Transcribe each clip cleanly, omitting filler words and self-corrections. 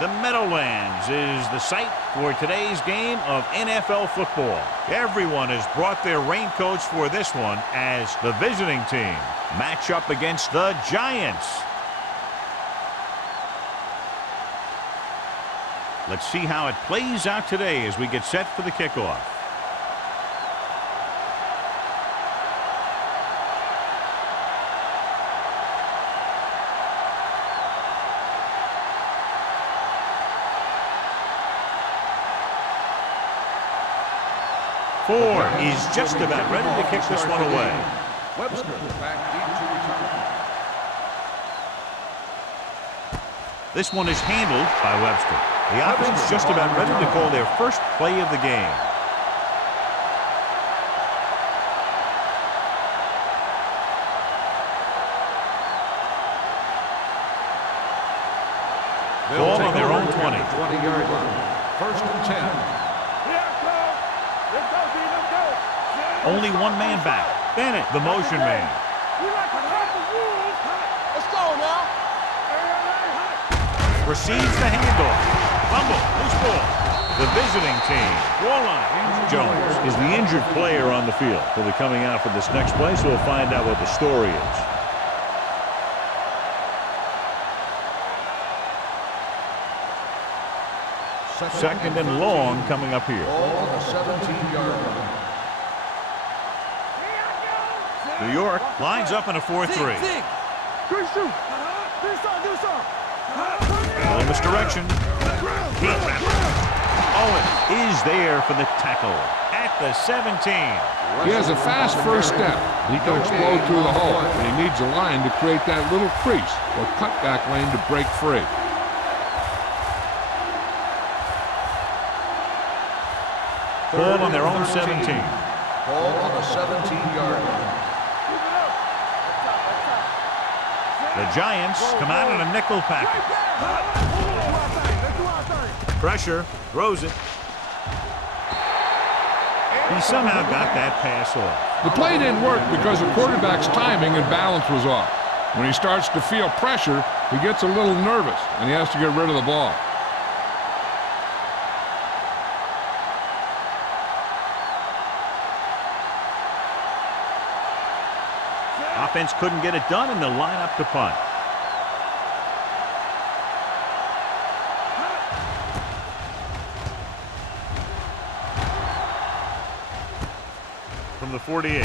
The Meadowlands is the site for today's game of NFL football. Everyone has brought their raincoats for this one as the visiting team match up against the Giants. Let's see how it plays out today as we get set for the kickoff. Ford is just about ready to kick this one away. Webster back deep to return. This one is handled by Webster. The offense just about ready to call their first play of the game. Ball on their own 20. 20-yard line. First and 10. Only one man back. Bennett, the motion man. Let's go now. Receives the handoff. Fumble. Loose ball. The visiting team. Goal line. Jones is the injured player on the field. He'll be coming out for this next play, so we'll find out what the story is. Second and long coming up here. Ball on the 17-yard line. New York lines up in a 4-3. Little misdirection. Owen is there for the tackle at the 17. He has a fast first step. He can explode through the hole, but he needs a line to create that little crease or cutback lane to break free. Ball on their own 17. Ball on the 17-yard line. The Giants come out in a nickel package. Pressure, throws it. He somehow got that pass off. The play didn't work because the quarterback's timing and balance was off. When he starts to feel pressure, he gets a little nervous, and he has to get rid of the ball. Offense couldn't get it done, and they'll line up to punt. From the 48.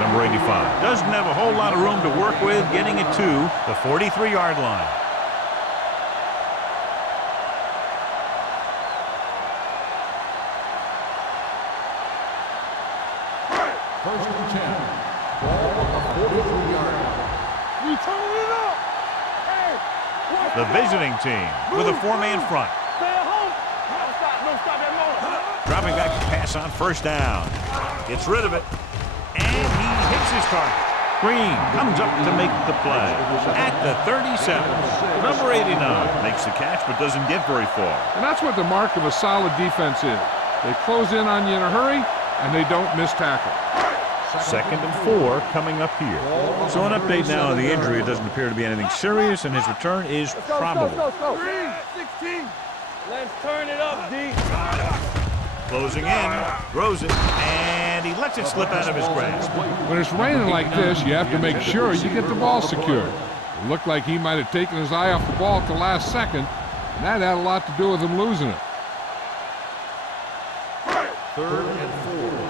Number 85. Doesn't have a whole lot of room to work with, getting it to the 43-yard line. First and 10. Ball on the 43-yard line. The visiting team with a four-man front. Dropping back to pass on first down. Gets rid of it. And he hits his target. Green comes up to make the play at the 37. Number 89 makes the catch but doesn't get very far. And that's what the mark of a solid defense is. They close in on you in a hurry, and they don't miss tackle. Second and 4 coming up here. So an update now on the injury. It doesn't appear to be anything serious, and his return is probable. 16. Let's turn it up, D. Closing in, throws it, and he lets it slip out of his grasp. When it's raining like this, you have to make sure you get the ball secured. It looked like he might have taken his eye off the ball at the last second, and that had a lot to do with him losing it. Third and 4.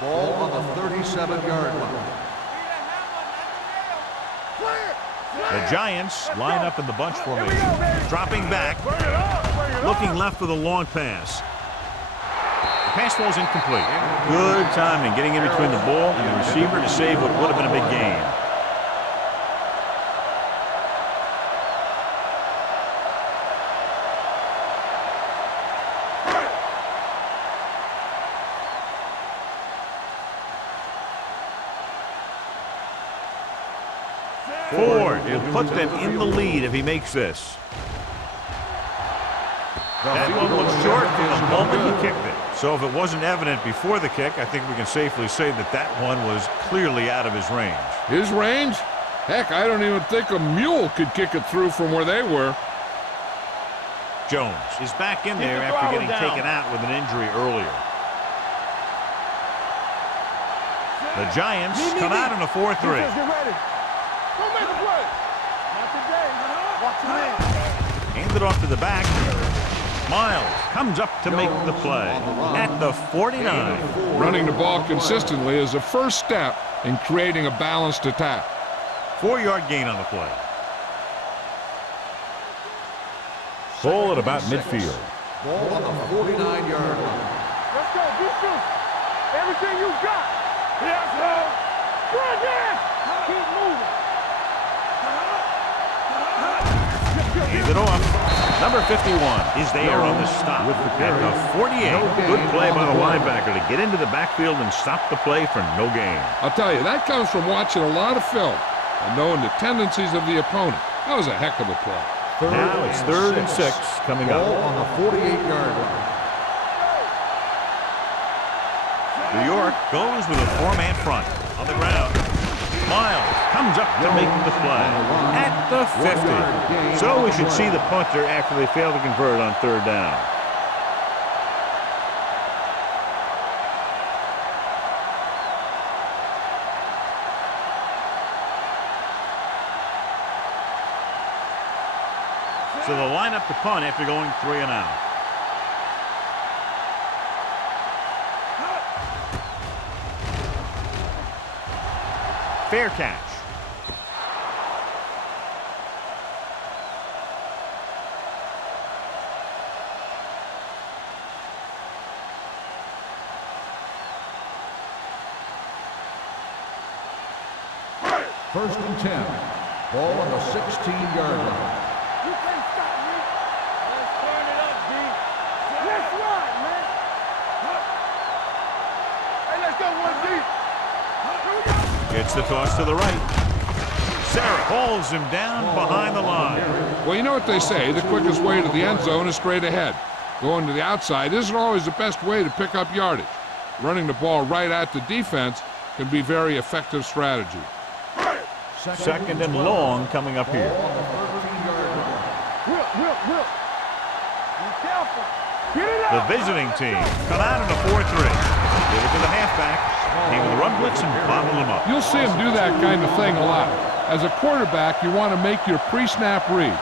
Ball on the 37-yard line. The Giants line up in the bunch formation. Dropping back, looking left for the long pass. The pass falls incomplete. Good timing, getting in between the ball and the receiver to save what would have been a big gain. Ford, he'll put them in the lead if he makes this. That one looks short from the moment he kicked it. So if it wasn't evident before the kick, I think we can safely say that that one was clearly out of his range. His range? Heck, I don't even think a mule could kick it through from where they were. Jones is back in there after getting taken out with an injury earlier. The Giants come out in a 4-3. Handed off to the back. Miles comes up to make the play at the 49. Running the ball consistently is a first step in creating a balanced attack. 4-yard gain on the play. Ball at about midfield. Ball on the 49-yard line. Let's go, defense. Everything you got. Yes, sir. Good, yeah. Keep moving. Hands it off. Number 51 is there on the stop at the 48. Good play by the linebacker to get into the backfield and stop the play for no gain. I'll tell you, that comes from watching a lot of film and knowing the tendencies of the opponent. That was a heck of a play. Now it's 3rd and 6 coming up. Ball on the 48-yard line. New York goes with a 4-man front on the ground. Miles comes up to make the play at the 50. So we should see the punter after they fail to convert on 3rd down. So they'll line up the punt after going 3 and out. Fair catch. First and 10. Ball on the 16-yard line. You can't stop me. Let's turn it up, D. Let's ride, man. Hey, let's go, 1D. Here we go. Gets the toss to the right. Sarah hauls him down behind the line. Well, you know what they say, the quickest way to the end zone is straight ahead. Going to the outside isn't always the best way to pick up yardage. Running the ball right at the defense can be very effective strategy. Second and long coming up here. Whip. Be careful. Get it The up. visiting team come out in a 4-3. Give it to the halfback. Came with a run blitz and bottled him up. You'll see him do that kind of thing a lot. As a quarterback, you want to make your pre-snap read.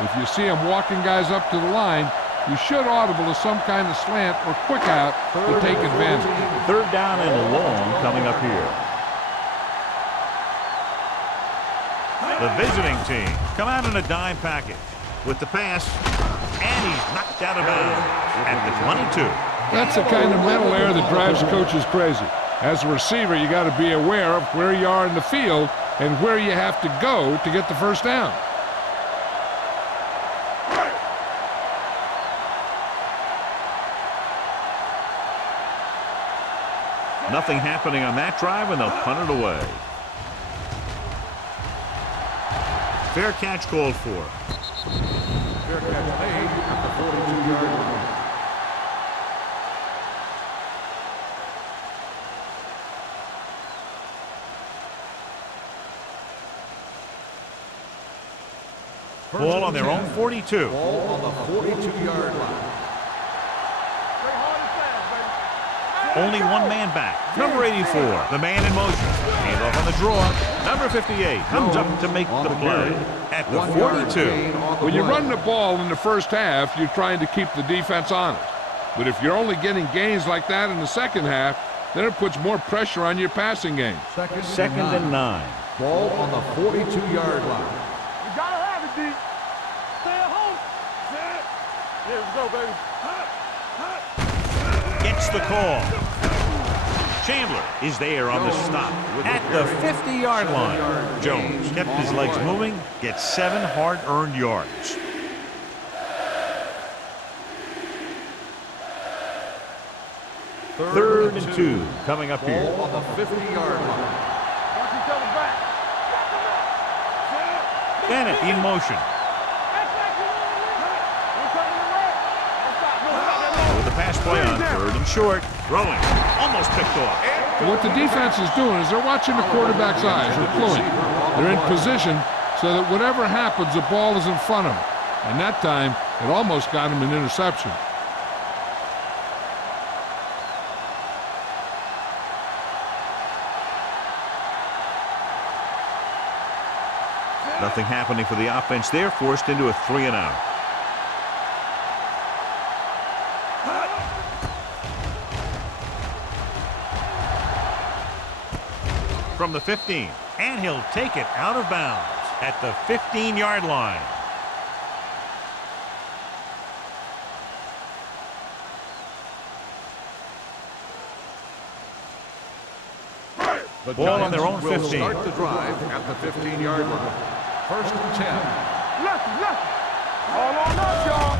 If you see him walking guys up to the line, you should audible to some kind of slant or quick out to take advantage. 3rd down and long coming up here. The visiting team come out in a dime package with the pass, and he's knocked out of bounds at the 22. That's the kind of mental error that drives coaches crazy. As a receiver, you got to be aware of where you are in the field and where you have to go to get the first down. Nothing happening on that drive, and they'll punt it away. Fair catch called for. Fair catch made at the 42-yard line. Ball on their own 42. Ball on the 42-yard line. Stay hard and fast, baby. Only one man back. Number 84, the man in motion. Hand off on the draw. Number 58 comes up to make the play at the 42. When you run the ball in the first half, you're trying to keep the defense honest. But if you're only getting gains like that in the second half, then it puts more pressure on your passing game. Second and 9. Ball on the 42-yard line. You gotta have it, D. Stay at home. Here we go, baby. Gets the call. Chandler is there on the stop at the 50-yard line. Jones kept his legs moving, gets 7 hard-earned yards. Third and 2 coming up here. Ball on the 50-yard line. Watch each other back. Bennett in motion. With the pass play on 3rd and short. Throwing. Almost picked off. And what the defense is doing is they're watching the quarterback's eyes. They're cluing. They're in position so that whatever happens, the ball is in front of them. And that time, it almost got him an interception. Nothing happening for the offense there, forced into a 3-and-out. From the 15, and he'll take it out of bounds at the 15-yard line. The Ball on their own Giants will 15. start the drive at the 15-yard line. First and 10. Left. All on us, y'all.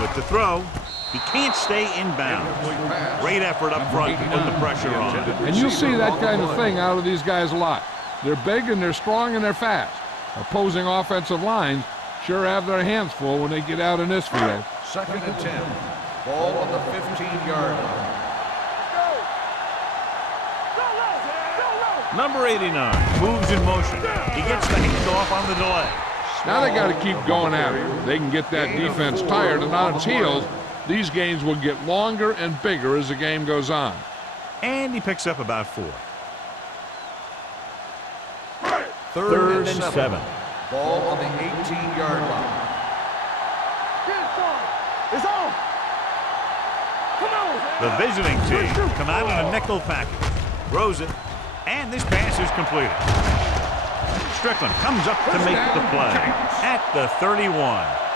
With the throw, he can't stay inbounds. Great effort up front to put the pressure on. And you'll see that kind of thing out of these guys a lot. They're big and they're strong and they're fast. Opposing offensive lines sure have their hands full when they get out in this field. Second and 10. Ball on the 15-yard line. Number 89 moves in motion. He gets the handoff on the delay. Now they got to keep going at it. They can get that defense tired and on its heels. These games will get longer and bigger as the game goes on. And he picks up about 4. Third and 7. Ball on the 18-yard line. It's on. Come on. The visiting team come out in a nickel package. Throws it. And this pass is completed. Strickland comes up to make the play at the 31.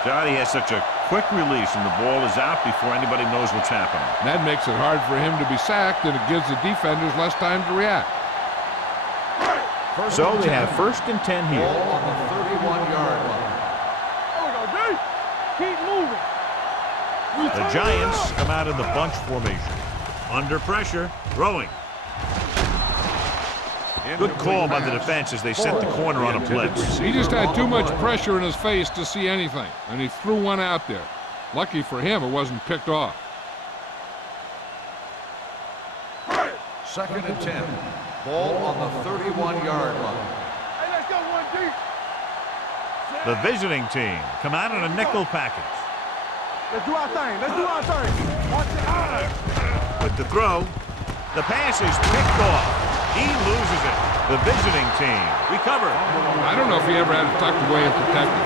Johnny has such a quick release and the ball is out before anybody knows what's happening. That makes it hard for him to be sacked, and it gives the defenders less time to react. So they have first and 10 here. Ball on the 31-yard line. There we go, D. Keep moving. The Giants come out in the bunch formation. Under pressure, throwing. Good call by the defense as they set the corner on a blitz. He just had too much pressure in his face to see anything, and he threw one out there. Lucky for him, it wasn't picked off. Second and 10. Ball on the 31-yard line. Hey, let's go, 1D. The visiting team come out in a nickel package. Let's do our thing. Watch it out. With the throw, the pass is picked off. He loses it. The visiting team recovered. I don't know if he ever had it tucked away and protected.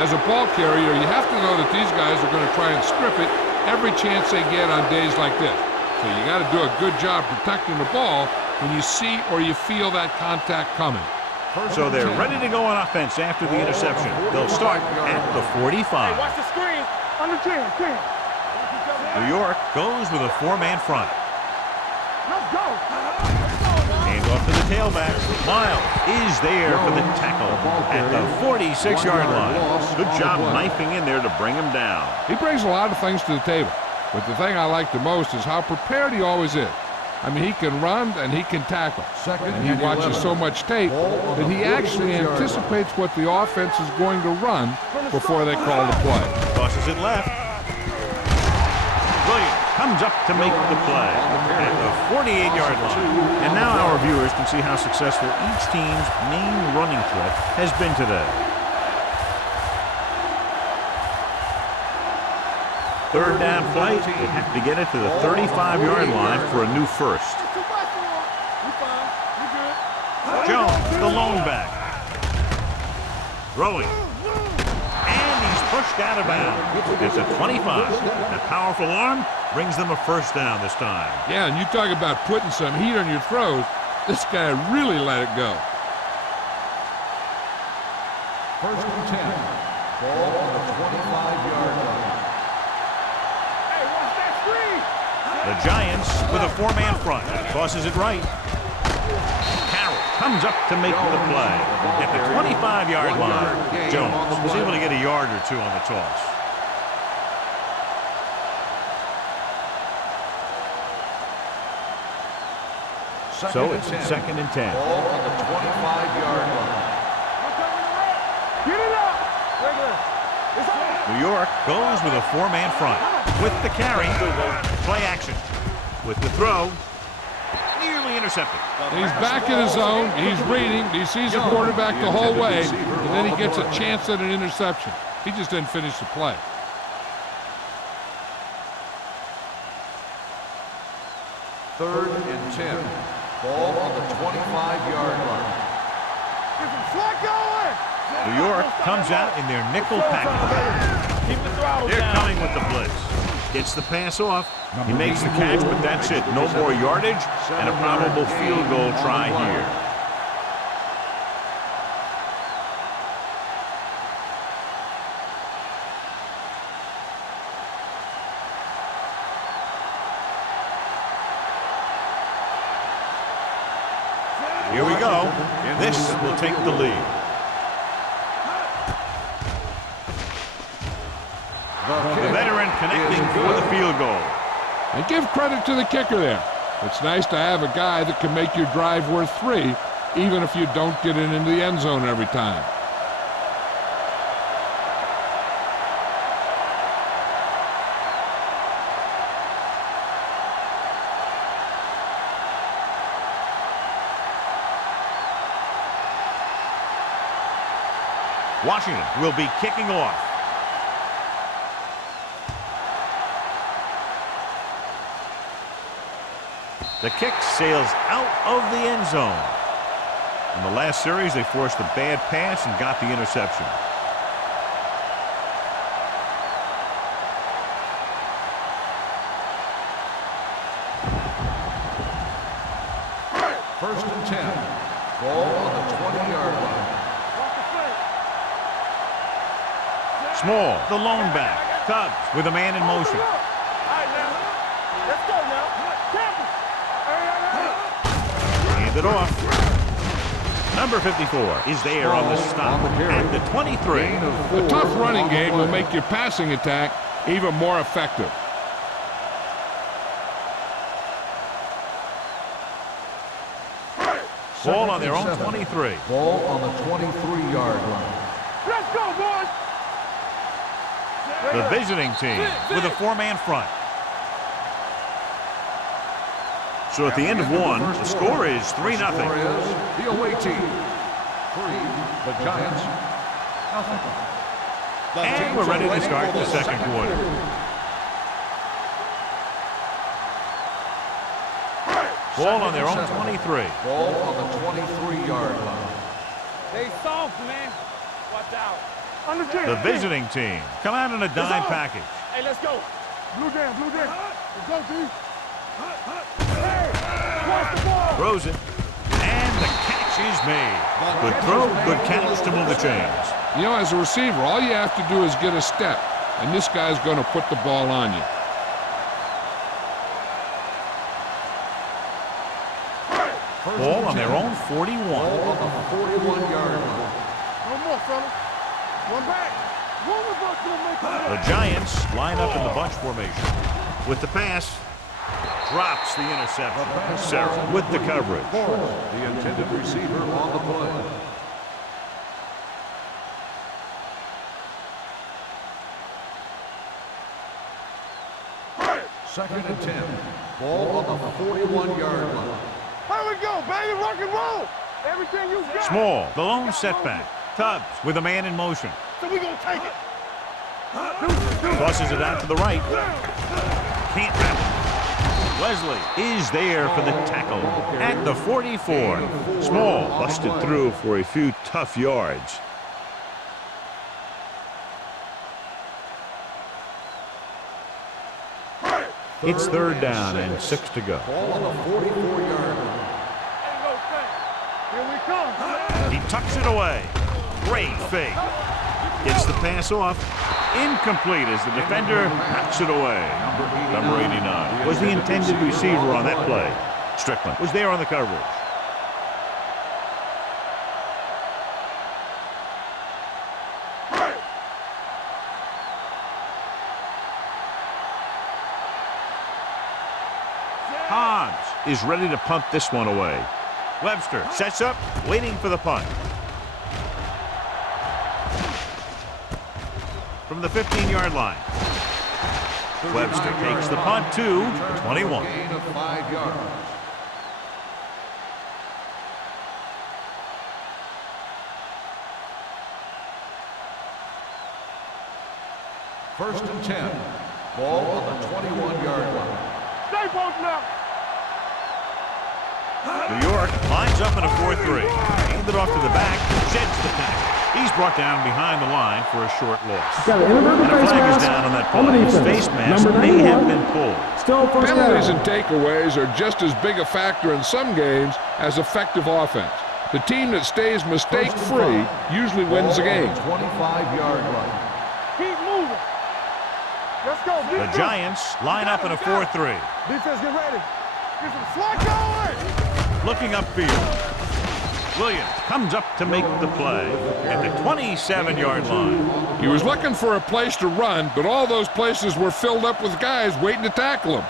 As a ball carrier, you have to know that these guys are going to try and strip it every chance they get on days like this. So you got to do a good job protecting the ball when you see or you feel that contact coming. So they're ready to go on offense after the interception. They'll start at the 45. Hey, watch the screen. Under 10. New York goes with a 4-man front. Let's go. Off to the tailback. Miles is there for the tackle at the 46-yard line. Good job knifing in there to bring him down. He brings a lot of things to the table, but the thing I like the most is how prepared he always is. I mean, he can run and he can tackle. And he watches so much tape that he actually anticipates what the offense is going to run before they call the play. Tosses it left. Williams comes up to make the play at the 48-yard line. And now our viewers can see how successful each team's main running threat has been today. Third down play, they have to get it to the 35-yard line for a new first. Jones, the lone back. Throwing. Pushed out of bounds. It's a 25. That powerful arm brings them a first down this time. Yeah, and you talk about putting some heat on your throws. This guy really let it go. First and 10. Ball on the 25-yard line. Hey, watch that screen. The Giants with a 4-man front. Tosses it right. Carroll comes up to make the play at the 25-yard line. Jones was able to get a yard or two on the toss. So it's second and 10. Ball on the 25-yard line. Get it up. It's on. New York goes with a 4-man front. With the carry, play action. With the throw, nearly intercepted. He's back in his zone. He's reading. He sees the quarterback the whole way, and then he gets a chance at an interception. He just didn't finish the play. Third and 10. Ball on the 25-yard line. Get some slack going. New York comes out in their nickel package. Keep the throttle They're down. coming with the blitz. Gets the pass off. He makes the catch, but that's it. No more yardage and a probable field goal try here. Here we go. This will take the lead. The veteran connecting for the field goal. And give credit to the kicker there. It's nice to have a guy that can make your drive worth 3, even if you don't get it into the end zone every time. Washington will be kicking off. The kick sails out of the end zone. In the last series, they forced a bad pass and got the interception. First and 10. Ball on the 20-yard line. Small, the lone back. Cubs with a man in motion. All right, now. Let's go now. Campbell. Hand it off. Number 54 is there on the stop at the 23. A tough running game will make your passing attack even more effective. Ball on their own 23. Ball on the 23-yard line. Let's go, boys. The visiting team with a 4-man front. So at the end of one, the score is 3-0. Score is the away team 3, the Giants, nothing. And we're ready to start the second quarter. Ball on their own 23. Ball on the 23-yard line. They soft, man. Watch out. The visiting team come out in a dime package. Hey, let's go. Blue down, blue down. Let's go, D. Hey, watch the ball. Throws it. And the catch is made. Good throw, good catch to move the chains. You know, as a receiver, all you have to do is get a step, and this guy's going to put the ball on you. Ball on their own 41. Ball on the 41-yard line. No more, fellas. One back. One of us will make The Giants line up in the bunch formation. With the pass, drops the interception. Sarah with the coverage. The intended receiver on the play. Second and 10. Ball on the 41-yard line. Here we go, baby. Rock and roll. Everything you got. Small, the lone setback. Tubbs with a man in motion. So we gonna take it. Tosses it out to the right. Can't wrap it. Wesley is there for the tackle at the 44. Small busted through for a few tough yards. It's third down and 6 to go. Ball on the 44-yard line. Here we come. He tucks it away. Great fake. Gets the pass off. Incomplete as the defender knocks it away. Number 89 was the intended receiver on that play. Strickland was there on the coverage. Hobbs is ready to punt this one away. Webster sets up, waiting for the punt. From the 15-yard line. Webster takes the punt to the 21. Gain of 5 yards. First and 10. Ball on the 21-yard line. Stay posted up. New York lines up in a 4-3. Hand it off to the back, sheds the tackle. He's brought down behind the line for a short loss. Got an And inadvertent a face flag is mask down on that on the play. His defense. face mask Number may have 91. been pulled. Still first Penalties down. and takeaways are just as big a factor in some games as effective offense. The team that stays mistake-free usually wins the game. 25-yard line. Keep moving. Let's go. The Giants line up in a 4-3. Defense, get ready. Get some slot going. Looking upfield. Williams comes up to make the play at the 27-yard line. He was looking for a place to run, but all those places were filled up with guys waiting to tackle him.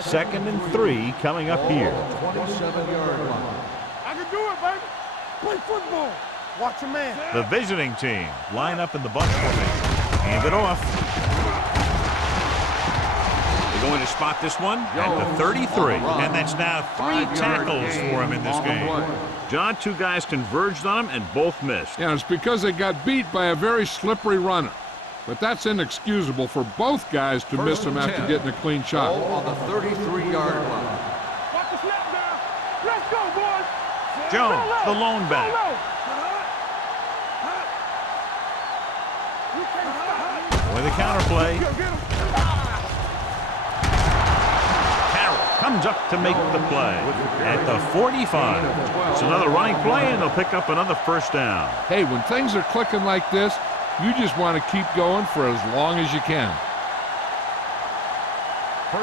Second and 3 coming up here. 27-yard line. I can do it, baby. Play football. Watch your man. The visiting team line up in the bunch formation. Hand it off. They're going to spot this one at the 33. And that's now 3 tackles for him in this game. John, 2 guys converged on him and both missed. Yeah, it's because they got beat by a very slippery runner. But that's inexcusable for both guys to miss him after getting a clean shot. Ball on the 33-yard line. Watch the snap down. Let's go, boys. Jones, the lone back. With a counterplay. Carroll comes up to make the play at the 45. It's another running play, and they'll pick up another first down. Hey, when things are clicking like this, you just want to keep going for as long as you can.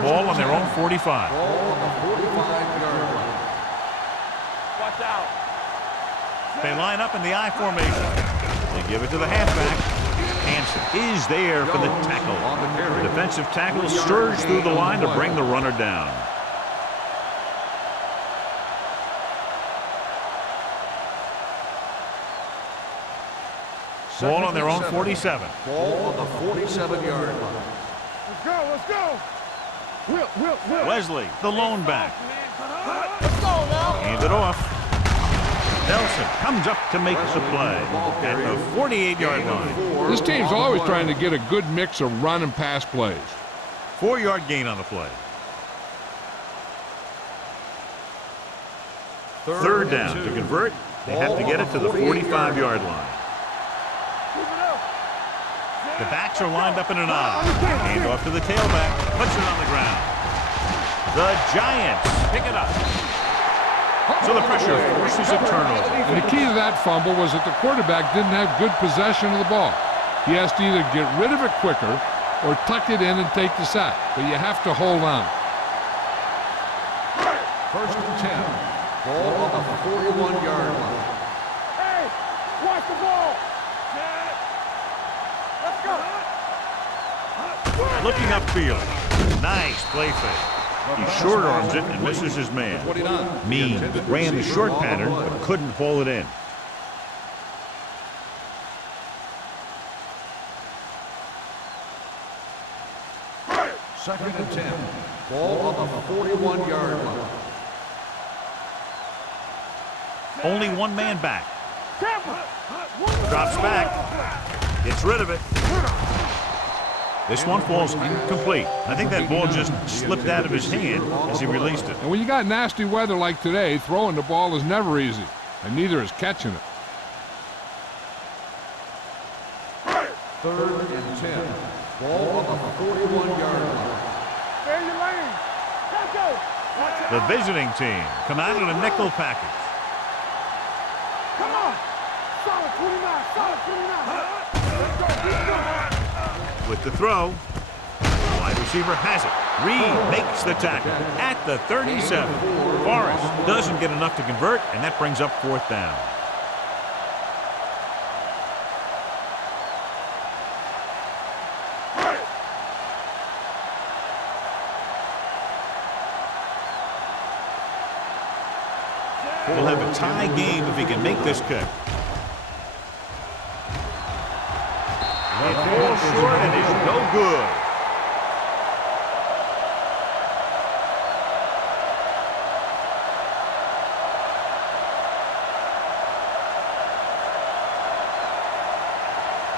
Ball on their own 45. Ball on the 45-yard line. Watch out. They line up in the I formation. They give it to the halfback. Hansen is there for the tackle. The defensive tackle surged through the line to bring the runner down. Ball on their own 47. Ball on the 47-yard line. Let's go. Let's go. Will. Wesley, the lone back. Let's go now. Hand it off. Nelson comes up to make the play at the 48-yard line. This team's always trying to get a good mix of run and pass plays. 4-yard gain on the play. Third down. To convert, they have to get it to the 45-yard line. The backs are lined up in an I. Hand off to the tailback. Puts it on the ground. The Giants pick it up. So the pressure forces a turnover. And the key to that fumble was that the quarterback didn't have good possession of the ball. He has to either get rid of it quicker or tuck it in and take the sack. But you have to hold on. First and 10. Ball on the 41-yard line. Hey, watch the ball. Let's go. Looking upfield. Nice play fake. He short arms it and misses his man. Means ran the short pattern but couldn't haul it in. Second and 10. Ball on the 41-yard line. Only one man back. Drops back. Gets rid of it. This one falls incomplete. I think that ball just slipped out of his hand as he released it. And when you got nasty weather like today, throwing the ball is never easy. And neither is catching it. Third and 10. Ball on the 41-yard line. Stay in your lane. Let's go. The visiting team come out in a nickel package. Come on. Solid 29. Solid 29. Let's go. Let's go. With the throw, the wide receiver has it. Reed makes the tackle at the 37. Forrest doesn't get enough to convert, and that brings up fourth down. We'll have a tie game if he can make this kick. It falls short and is no good.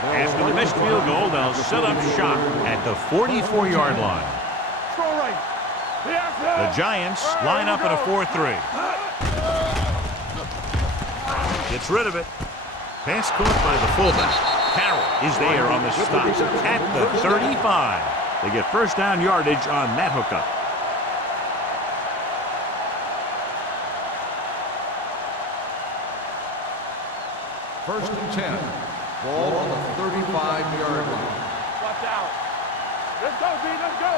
After the missed field goal, they'll set up shop at the 44-yard line. Throw right. The Giants line up in a 4-3. Gets rid of it. Pass caught by the fullback. Carroll is there on the stop at the 35. They get first down yardage on that hookup. First and 10. Ball on the 35-yard line. Watch out. Let's go, B. Let's go.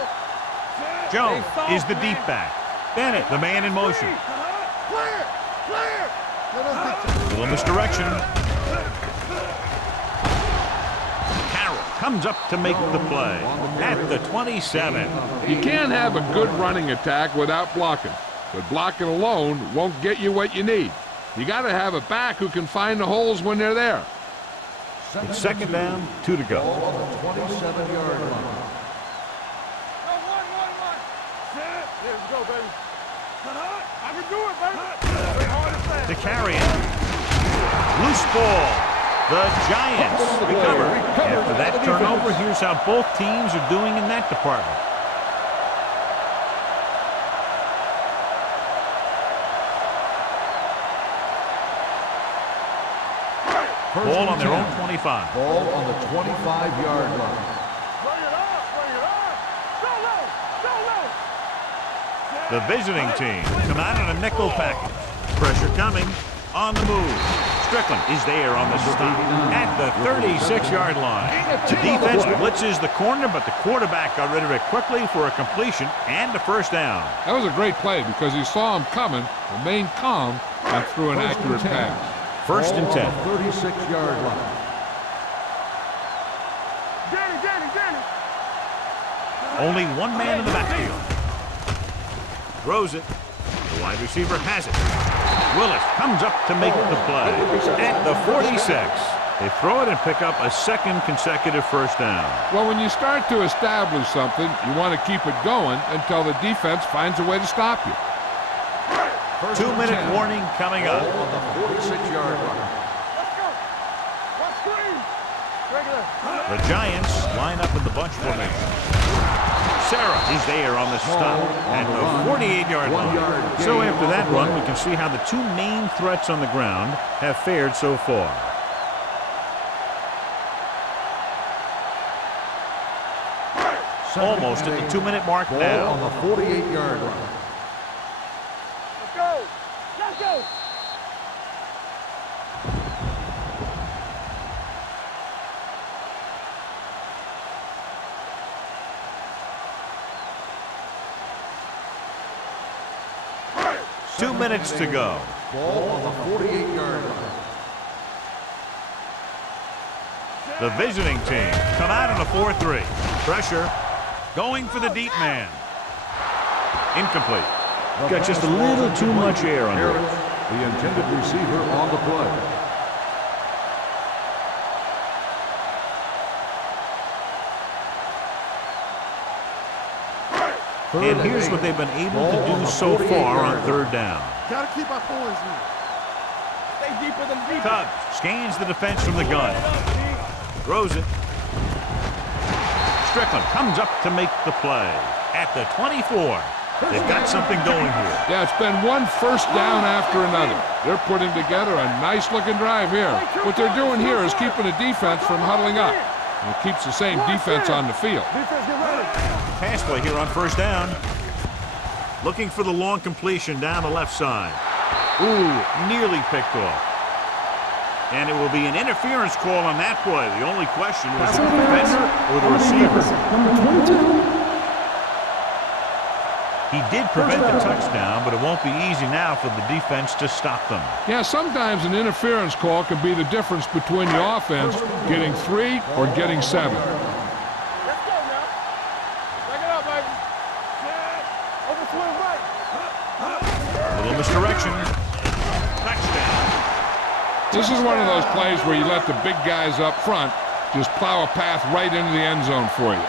Jones is the deep back. Bennett, the man in motion. Clear. Little misdirection. Carroll comes up to make the play at the 27. You can't have a good running attack without blocking, but blocking alone won't get you what you need. You got to have a back who can find the holes when they're there. It's second down, 2 to go. Ball on the 27-yard line. Let's go, baby. I can do it, baby. To carry it. Loose ball. The Giants recover. After that turnover, here's how both teams are doing in that department. Ball on their own 25. Ball on the 25-yard line. Bring it up. Go low. The visiting team come out in a nickel package. Pressure coming. On the move. Strickland is there on the stop at the 36-yard line. The defense blitzes the corner, but the quarterback got rid of it quickly for a completion and a first down. That was a great play because he saw him coming, remained calm, and threw an accurate pass. First and 10. 36-yard line. Danny. Only one man in the backfield. Throws it. The wide receiver has it. Willis comes up to make the play at the 46. They throw it and pick up a second consecutive first down. Well, when you start to establish something, you want to keep it going until the defense finds a way to stop you. 2-minute warning coming up. Ball on the 46-yard line. Let's go. Watch screen. Regular. The Giants line up in the bunch formation. Sarah is there on the stop at the 48-yard line. So after that run, we can see how the two main threats on the ground have fared so far. Almost at the 2-minute mark Ball now. on the 48-yard line. Let's go. 2 minutes to go. Ball on the 48-yard line. The visiting team come out in a 4-3. Pressure going for the deep man. Incomplete. Got just a little too much air under it. The intended receiver on the play. And here's what they've been able to do so far on third down. Gotta keep our points in. Stay deeper than deep. Tubbs scans the defense from the gun. Throws it. Strickland comes up to make the play at the 24. They've got something going here. Yeah, it's been one first down after another. They're putting together a nice-looking drive here. What they're doing here is keeping the defense from huddling up. And it keeps the same defense on the field. Defense, get ready. Pass play here on first down. Looking for the long completion down the left side. Ooh, nearly picked off. And it will be an interference call on that play. The only question was the defender or the receiver. He did prevent the touchdown, but it won't be easy now for the defense to stop them. Yeah, sometimes an interference call can be the difference between the offense getting 3 or getting 7. Let's go now. Back it up, baby. Overswing right. A little misdirection. Touchdown. This is one of those plays where you let the big guys up front just plow a path right into the end zone for you.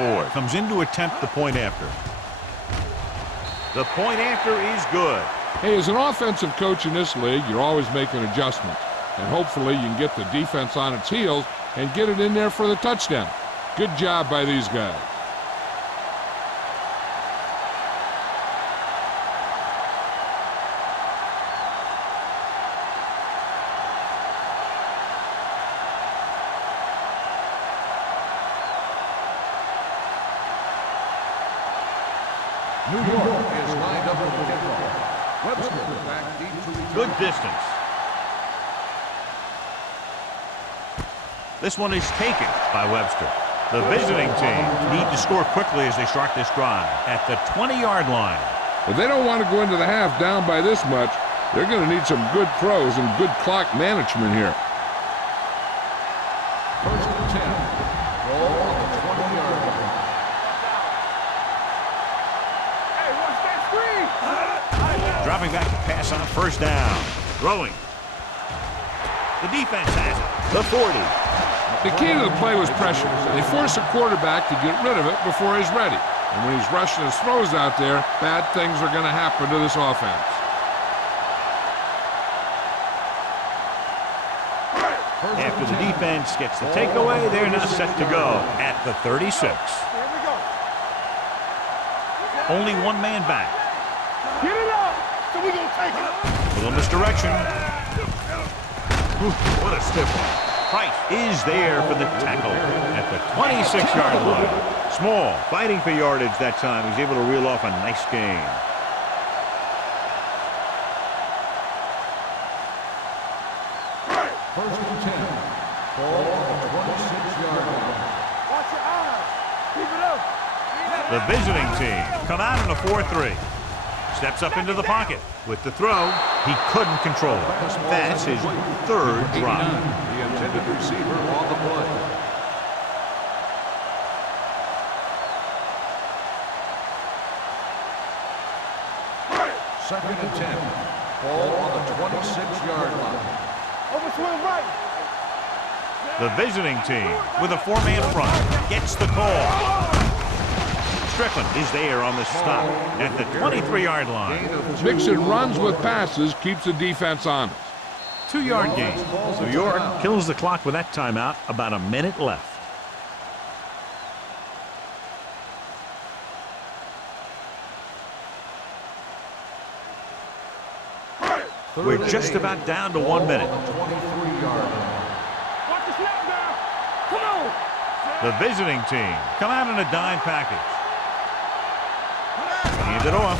4. Comes in to attempt the point after. The point after is good. Hey, as an offensive coach in this league, you're always making adjustments. And hopefully you can get the defense on its heels and get it in there for the touchdown. Good job by these guys. New York is lined up with the kickoff. Webster back deep to return. Good distance. This one is taken by Webster. The visiting team need to score quickly as they start this drive at the 20-yard line. If they don't want to go into the half down by this much, they're going to need some good throws and good clock management here. First and 10. Ball on the 20-yard line. Hey, watch that screen. Dropping back to pass on first down. Throwing. The defense has it. The 40. The key to the play was pressure. They force a quarterback to get rid of it before he's ready. And when he's rushing his throws out there, bad things are going to happen to this offense. After the defense gets the takeaway, they're now set to go at the 36. Here we go. Only one man back. Get it up. So we gonna take it. A little misdirection. Ooh, what a stiff one. Price is there for the tackle at the 26-yard line. Small, fighting for yardage that time. He's able to reel off a nice gain. First and 10. Ball on the 26-yard line. Watch your eyes. Keep it up. The visiting team come out in a 4-3. Steps up into the pocket. With the throw, he couldn't control it. That's his third drop. The intended receiver on the play. Second and 10. Ball on the 26-yard line. Overswing right. The visiting team with a 4-man front gets the call. Strickland is there on the stop at the 23-yard line. Mixing runs with passes keeps the defense honest. 2-yard gain. New York kills the clock with that timeout. About a minute left. We're just about down to 1 minute. 23-yard line. Watch the snap now. Come on. The visiting team come out in a dime package. Hand it off.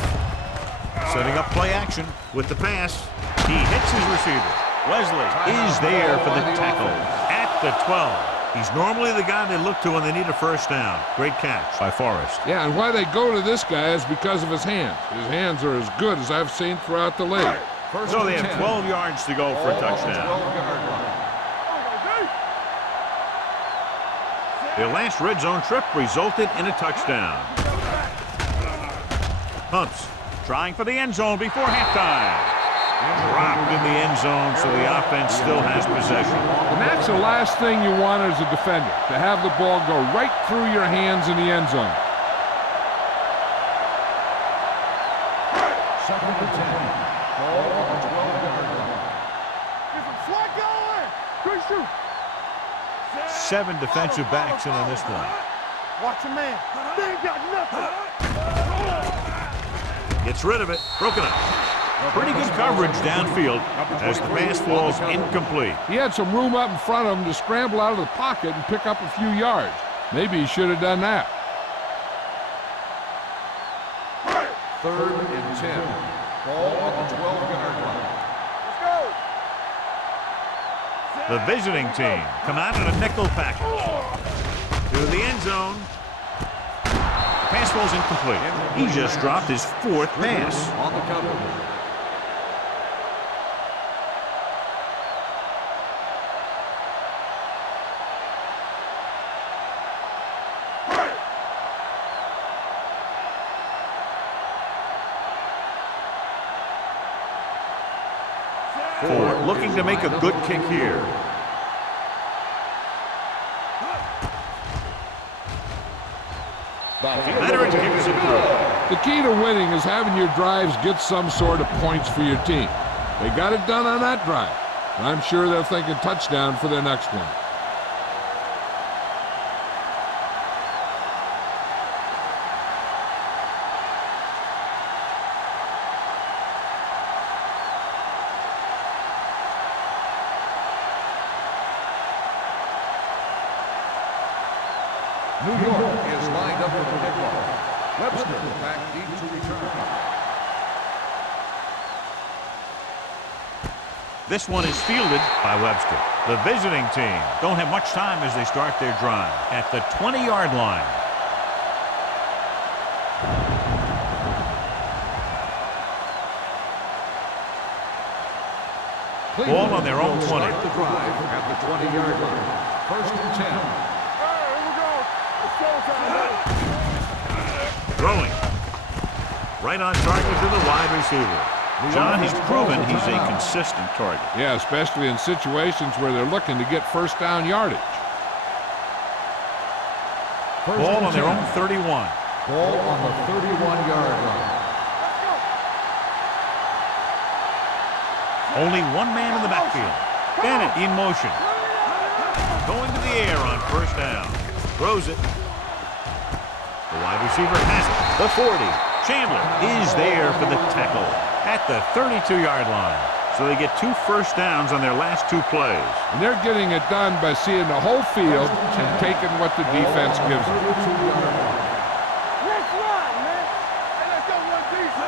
Setting up play action with the pass. He hits his receiver. Wesley is there for the tackle at the 12. He's normally the guy they look to when they need a first down. Great catch by Forrest. Yeah, and why they go to this guy is because of his hands. His hands are as good as I've seen throughout the league. First So they and have 10. 12 yards to go for a Ball on the touchdown. 12-yard line. Their last red zone trip resulted in a touchdown. Hunts trying for the end zone before halftime. Dropped in the end zone, so the offense still has possession. And that's the last thing you want as a defender, to have the ball go right through your hands in the end zone. Second and 10. Ball on the 12-yard line. Get some swag going. Good shoot. 7 defensive backs in on this one. Watch your man. They ain't got nothing. Gets rid of it. Broken up. Pretty good coverage downfield as the pass falls incomplete. He had some room up in front of him to scramble out of the pocket and pick up a few yards. Maybe he should have done that. Third and 10. Ball on the 12-yard line. Let's go. The visiting team come out in a nickel package. To the end zone. The pass falls incomplete. He just dropped his 4th pass. On the cover. Ford looking to make a good kick here. Veteran kicks it through. The key to winning is having your drives get some sort of points for your team. They got it done on that drive, and I'm sure they're thinking touchdown for their next one. New York is lined up with the kickoff. Webster back deep to return. This one is fielded by Webster. The visiting team don't have much time as they start their drive at the 20-yard line. Ball on their own 20. Start the drive at the 20-yard line. First and 10. Throwing. Right on target to the wide receiver. John, he's proven he's a consistent target. Yeah, especially in situations where they're looking to get first down yardage. Ball on their own 31. Ball on the 31-yard line. Only one man in the backfield. Bennett in motion. Going to the air on first down. Throws it. The wide receiver has it. The 40. Chandler is there for the tackle at the 32-yard line. So they get 2 first downs on their last 2 plays. And they're getting it done by seeing the whole field and taking what the defense gives them.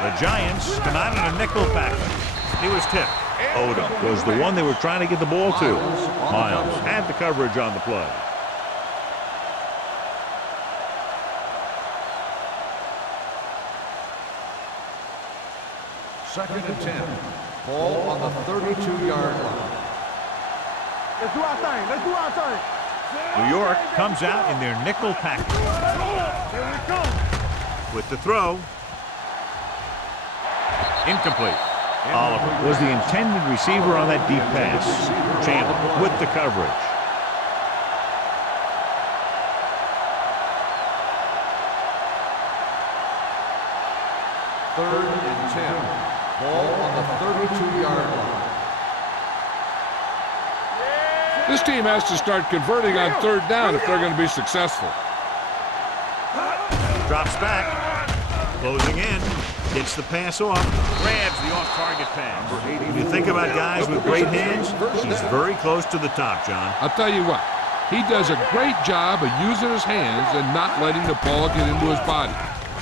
The Giants come out in a nickel package. He was tipped. Odom was the one they were trying to get the ball to. Miles had the coverage on the play. Second and 10. Ball on the 32-yard line. Let's do our thing. Let's do our thing. New York comes out in their nickel package. Here we go. With the throw. Incomplete. Oliver was the intended receiver on that deep pass. Chandler with the coverage. Third and 10. Ball on the 32-yard line. This team has to start converting on third down if they're going to be successful. Drops back. Closing in. Gets the pass off. Grabs the off-target pass. When you think about guys with great hands, he's very close to the top, John. I'll tell you what, he does a great job of using his hands and not letting the ball get into his body.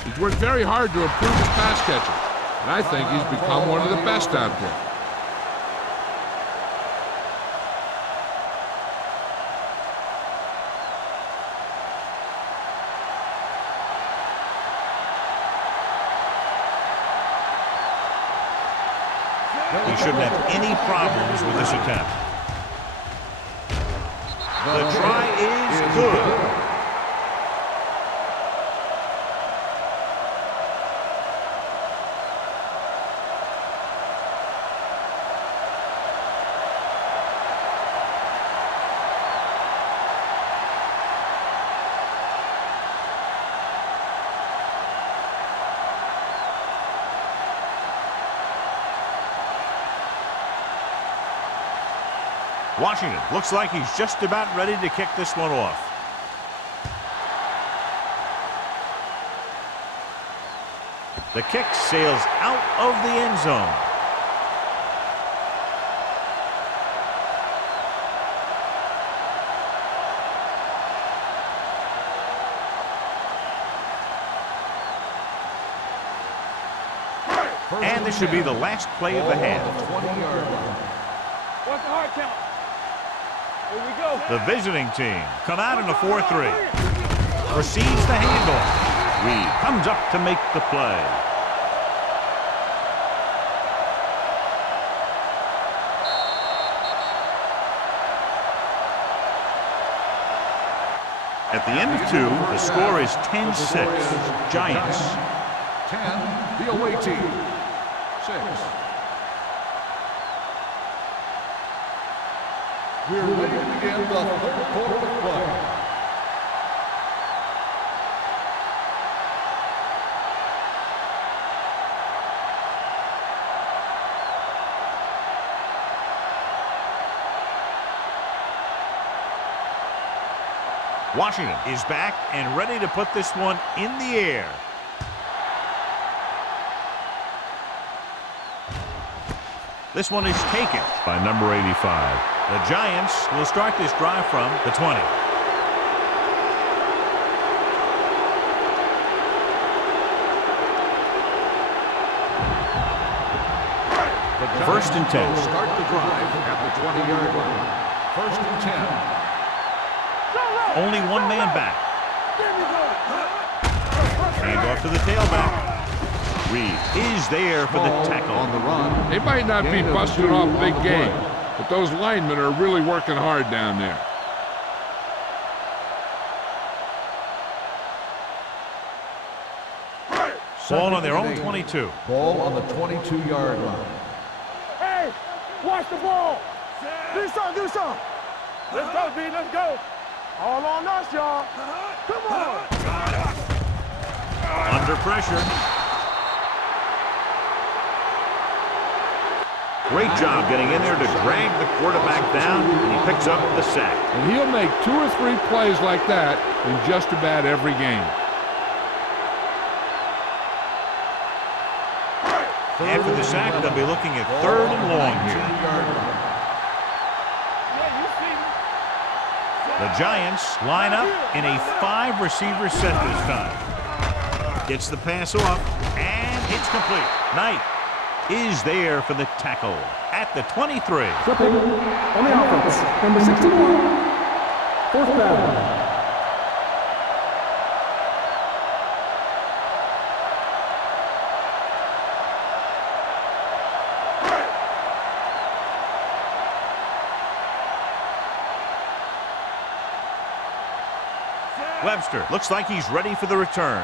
He's worked very hard to improve his pass catching, and I think he's become one of the best out there. He shouldn't have any problems with this attempt. The try is good. Washington looks like he's just about ready to kick this one off. The kick sails out of the end zone. And this should be the last play of the half. 20-yard line. What's the hard count? Here we go. The visiting team come out in a 4-3. Receives the handoff. Reed comes up to make the play. At the end of 2, the score is 10-6. Giants. 10, the away team. 6. We're ready to begin the third quarter of play. Washington is back and ready to put this one in the air. This one is taken by number 85. The Giants will start this drive from the 20. First and 10. Start the drive at the 20-yard line. First and 10. Only one man back. Hand off to the tailback. Reed is there for the tackle. On the run. They might not be busting off big game, but those linemen are really working hard down there. Ball on their own 22. Ball on the 22-yard line. Hey, watch the ball. Do something, do something. Let's go, B, let's go. All on us, y'all. Come on. Under pressure. Great job getting in there to drag the quarterback down, and he picks up the sack. And he'll make 2 or 3 plays like that in just about every game. After the sack, they'll be looking at 3rd and long here. The Giants line up in a 5-receiver set this time. Gets the pass off, and it's complete. Knight is there for the tackle at the 23. Flipping on the offense, number 61, 4th down. Webster looks like he's ready for the return.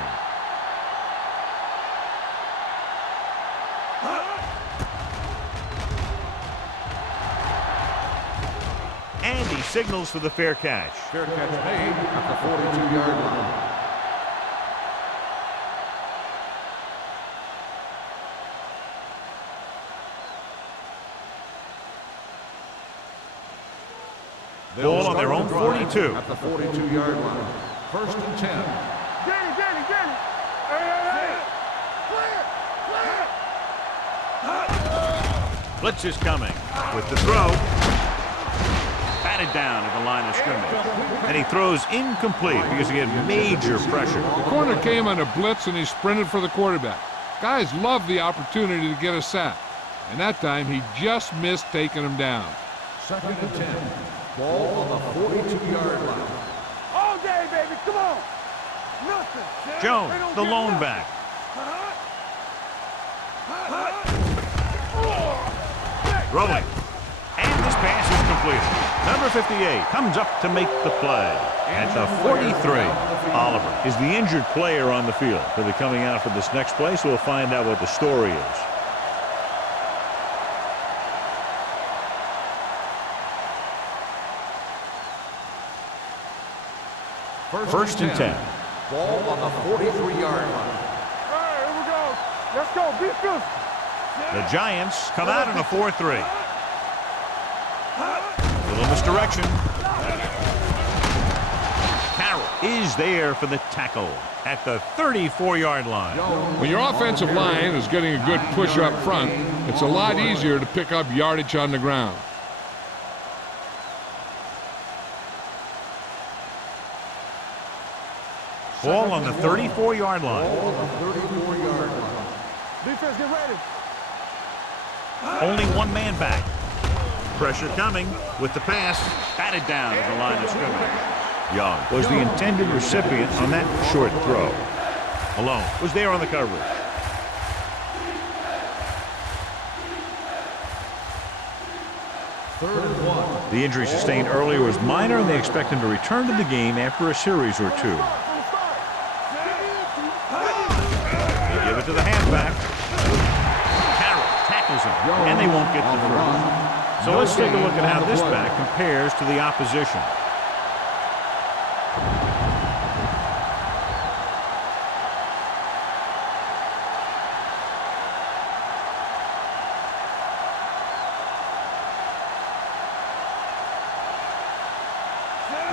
And he signals for the fair catch. Fair catch made at the 42-yard line. Ball on their own 42. At the 42-yard line. First and 10. Danny. Hey. Blitz is coming with the throw. Batted down at the line of scrimmage. And he throws incomplete because he had major pressure. The corner came on a blitz and he sprinted for the quarterback. Guys love the opportunity to get a sack. And that time he just missed taking him down. Second and 10. Ball on the 42-yard line. All day, baby, come on. Nothing. Jones, the lone back. Throwing. And this pass is completed. Number 58 comes up to make the play. At the 43, Oliver is the injured player on the field. He'll be coming out for this next play, so we'll find out what the story is. First and 10. Ball on the 43-yard line. All right, here we go. Let's go, be good. The Giants come out in a 4-3. Little misdirection. Carroll is there for the tackle at the 34-yard line. When your offensive line is getting a good push up front, it's a lot easier to pick up yardage on the ground. Ball on the 34-yard line. Ball on the 34-yard line. Defense, get ready. Only one man back. Pressure coming with the pass. Batted down at the line of scrimmage. Young was the intended recipient on that short throw. Malone was there on the coverage. Third and 1. The injury sustained earlier was minor, and they expect him to return to the game after a series or two. They give it to the halfback. Carroll tackles him, and they won't get the first. So let's take a look at how this back compares to the opposition.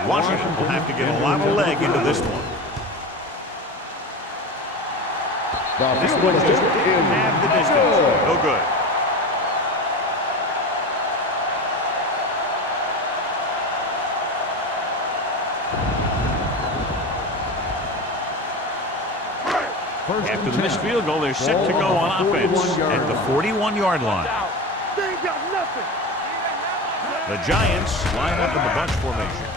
Washington will have to get a lot of leg into this one. This one just didn't have the distance. No good. After the missed field goal, they're set to go on offense at the 41-yard line. They ain't got nothing. The Giants line up in the bunch formation.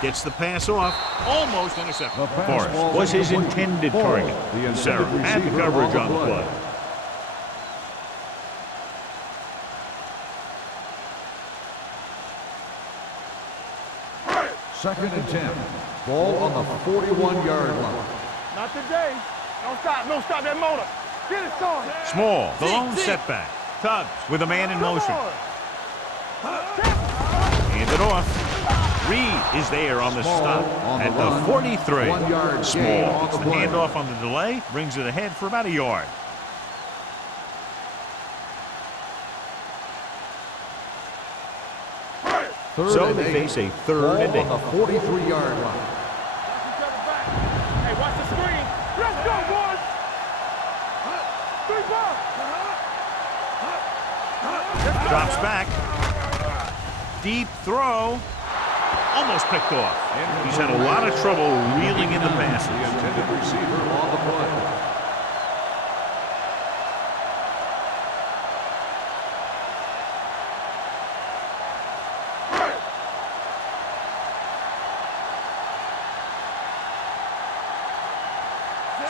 Gets the pass off, almost intercepted. Forrest was his intended target. Sarah had the coverage on the play. Second and 10. Ball on the 41-yard line. Not today. Don't stop. Don't stop that motor. Get it started. Small, the lone setback. Tubbs with a man in motion. Hand it off. Reed is there on the stop at the 43. Small gets the handoff on the delay, brings it ahead for about a yard. So they face a third and 8. On the 43-yard line. Hey, watch the screen. Let's go, boys. 3 balls. Drops back. Deep throw. Almost picked off. He's had a lot of trouble reeling in the passes. The intended receiver on the play.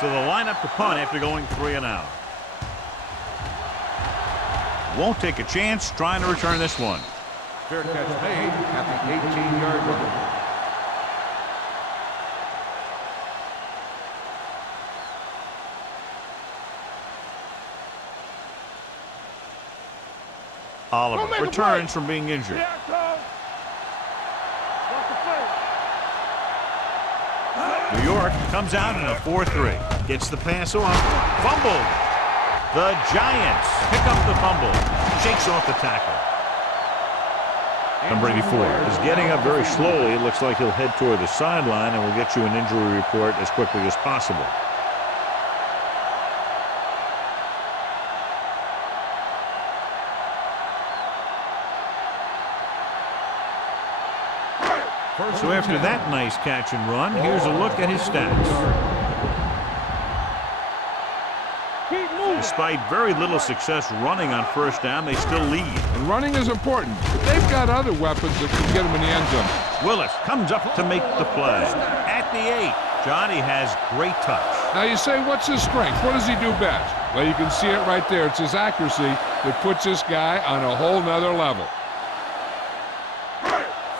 So they'll line up to punt after going 3 and out. Won't take a chance trying to return this one. Fair catch made at the 18-yard line. Oliver returns from being injured. Yeah, watch the play. New York comes out in a 4-3. Gets the pass off. Fumbled. The Giants pick up the fumble. Shakes off the tackle. Number 84 is getting up very slowly. It looks like he'll head toward the sideline, and we'll get you an injury report as quickly as possible. So after that nice catch and run, here's a look at his stats. Despite very little success running on first down, they still lead. And running is important, but they've got other weapons that can get them in the end zone. Willis comes up to make the play. At the 8, Johnny has great touch. Now you say, what's his strength? What does he do best? Well, you can see it right there. It's his accuracy that puts this guy on a whole nother level.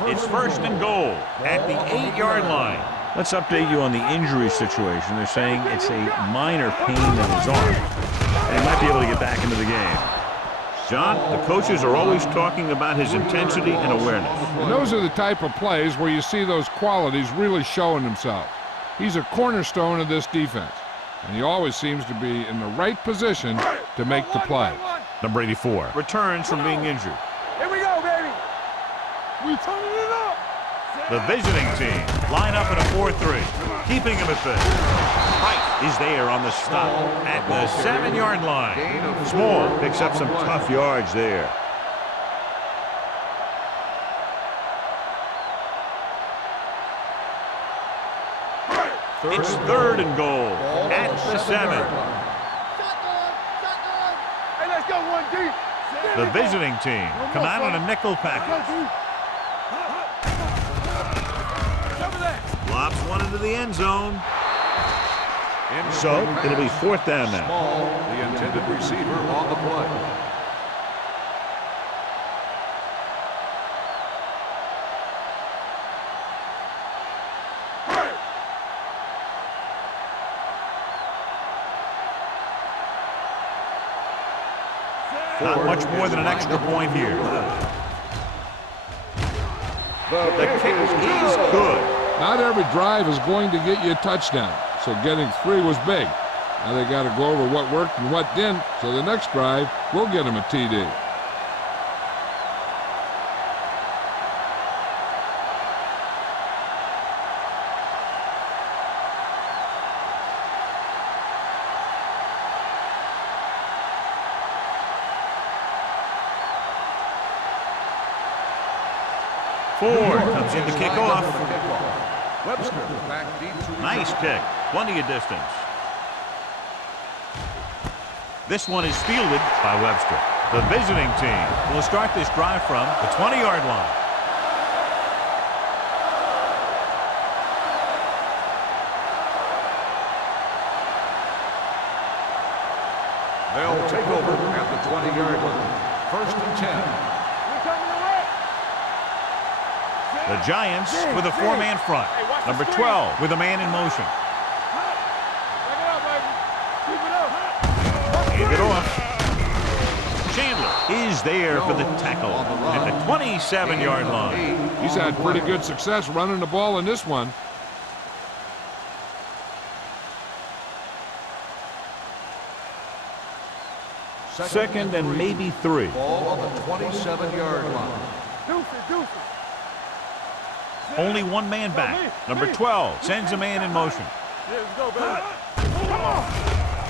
It's first and goal at the 8-yard line. Let's update you on the injury situation. They're saying it's a minor pain in his arm, and he might be able to get back into the game. John, the coaches are always talking about his intensity and awareness. And those are the type of plays where you see those qualities really showing themselves. He's a cornerstone of this defense, and he always seems to be in the right position to make the play. Number 84 returns from being injured. Here we go, baby. We turning it up. The visiting team line up in a 4-3, keeping him at bay. Wright is there on the stop at the 7-yard line. Small picks up some tough yards there. It's third and goal at the 7. Hey, let's go 1 deep. The visiting team come out on a nickel package. Lobs one into the end zone. So it'll be 4th down now. Small, the intended receiver on the play. Not much more than an extra point here. The kick is good. Not every drive is going to get you a touchdown, so getting 3 was big. Now they got to go over what worked and what didn't, so the next drive will get them a TD. Ford comes in to kick off. Webster back deep to return. Nice kick. Plenty of distance. This one is fielded by Webster. The visiting team will start this drive from the 20-yard line. They'll take over at the 20-yard line. 1st and 10. The Giants with a four-man front. Number 12 with a man in motion. Hand it off. Chandler is there for the tackle at the 27-yard line. He's had pretty good success running the ball in this one. Second and maybe 3. Ball on the 27-yard line. Only one man back. Number 12 sends a man in motion.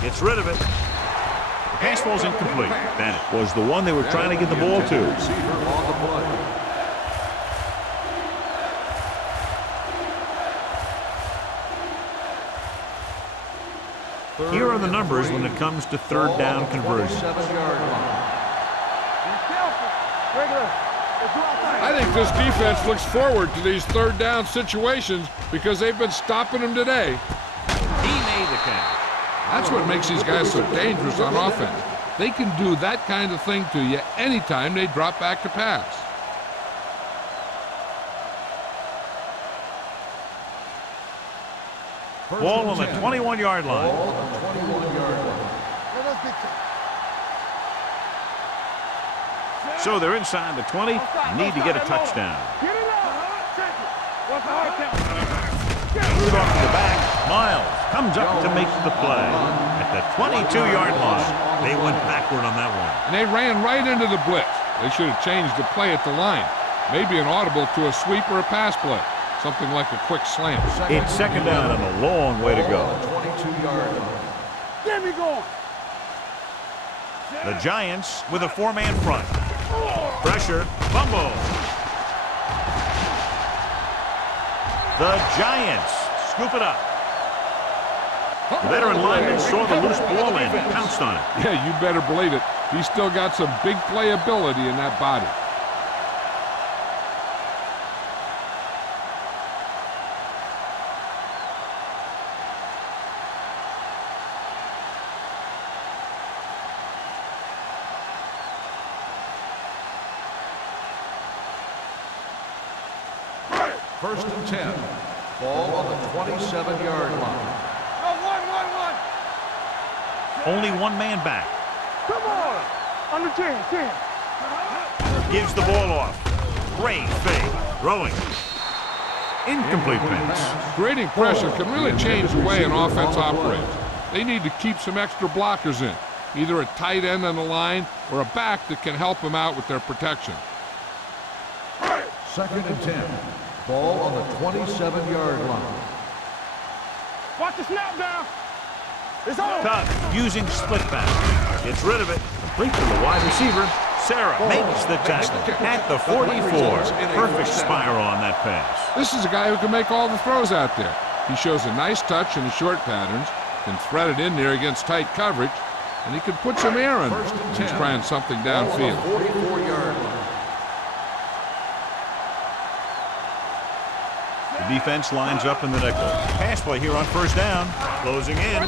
Gets rid of it. The pass ball's incomplete. Bennett was the one they were trying to get the ball to. Receiver on the play. Here are the numbers when it comes to third down conversions. 27-yard line. I think this defense looks forward to these third down situations because they've been stopping them today. He made the catch. That's what makes these guys so dangerous on offense. They can do that kind of thing to you anytime they drop back to pass. Ball on the 21-yard line. Ball on the 21-yard line. So they're inside the 20. Need to get a touchdown. Good off to the back. Miles comes up to make the play. At the 22-yard line. They went backward on that one. And they ran right into the blitz. They should have changed the play at the line. Maybe an audible to a sweep or a pass play. Something like a quick slant. It's second down and a long way to go. 22-yard line. Get me going. The Giants with a four-man front. Pressure. Fumble. The Giants scoop it up. The veteran lineman saw the loose ball and pounced on it. Yeah, you better believe it. He's still got some big playability in that body. First and 10. Ball on the 27-yard line. Only one man back. Come on. Under 10. Gives the ball off. Great fake. Throwing. Incomplete pass. Creating pressure can really change the way an offense operates. They need to keep some extra blockers in, either a tight end on the line or a back that can help them out with their protection. Second and 10. Ball on the 27-yard line. Watch the snap down. It's on. Tuck using split back. Gets rid of it. Complete to the wide receiver. Sarah makes the tackle at the 44. Perfect spiral on that pass. This is a guy who can make all the throws out there. He shows a nice touch in the short patterns, can thread it in there against tight coverage, and he can put some air in it. He's trying something downfield. 44-yard line. The defense lines up in the nickel. Pass play here on first down. Closing in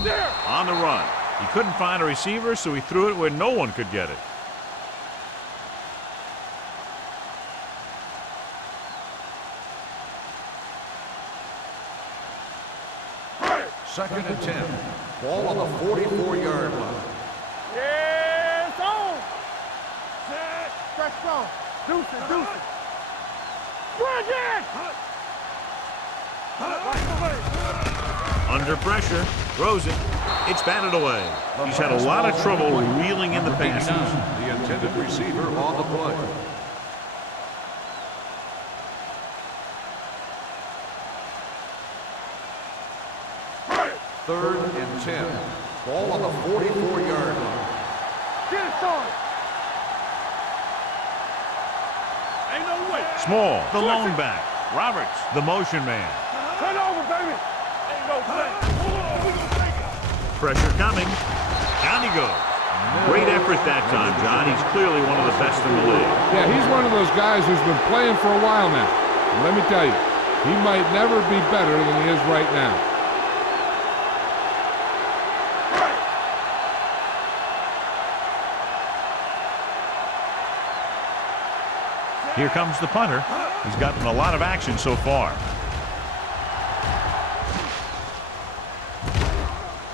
on the run. He couldn't find a receiver, so he threw it where no one could get it. Second and 10. Ball on the 44-yard line. Yeah, it's on. Stretch on. Deuce it. Run again. Under pressure, throws it. It's batted away. He's had a lot of trouble reeling in the passes. The intended receiver on the play. Third and 10. Ball on the 44-yard line. Get it started. Ain't no way. Small, the lone back. Roberts, the motion man. Turn over, baby. Ain't no play. Pressure coming. Down he goes. Great effort that time, John. He's clearly one of the best in the league. Yeah, he's one of those guys who's been playing for a while now. And let me tell you, he might never be better than he is right now. Here comes the punter. He's gotten a lot of action so far.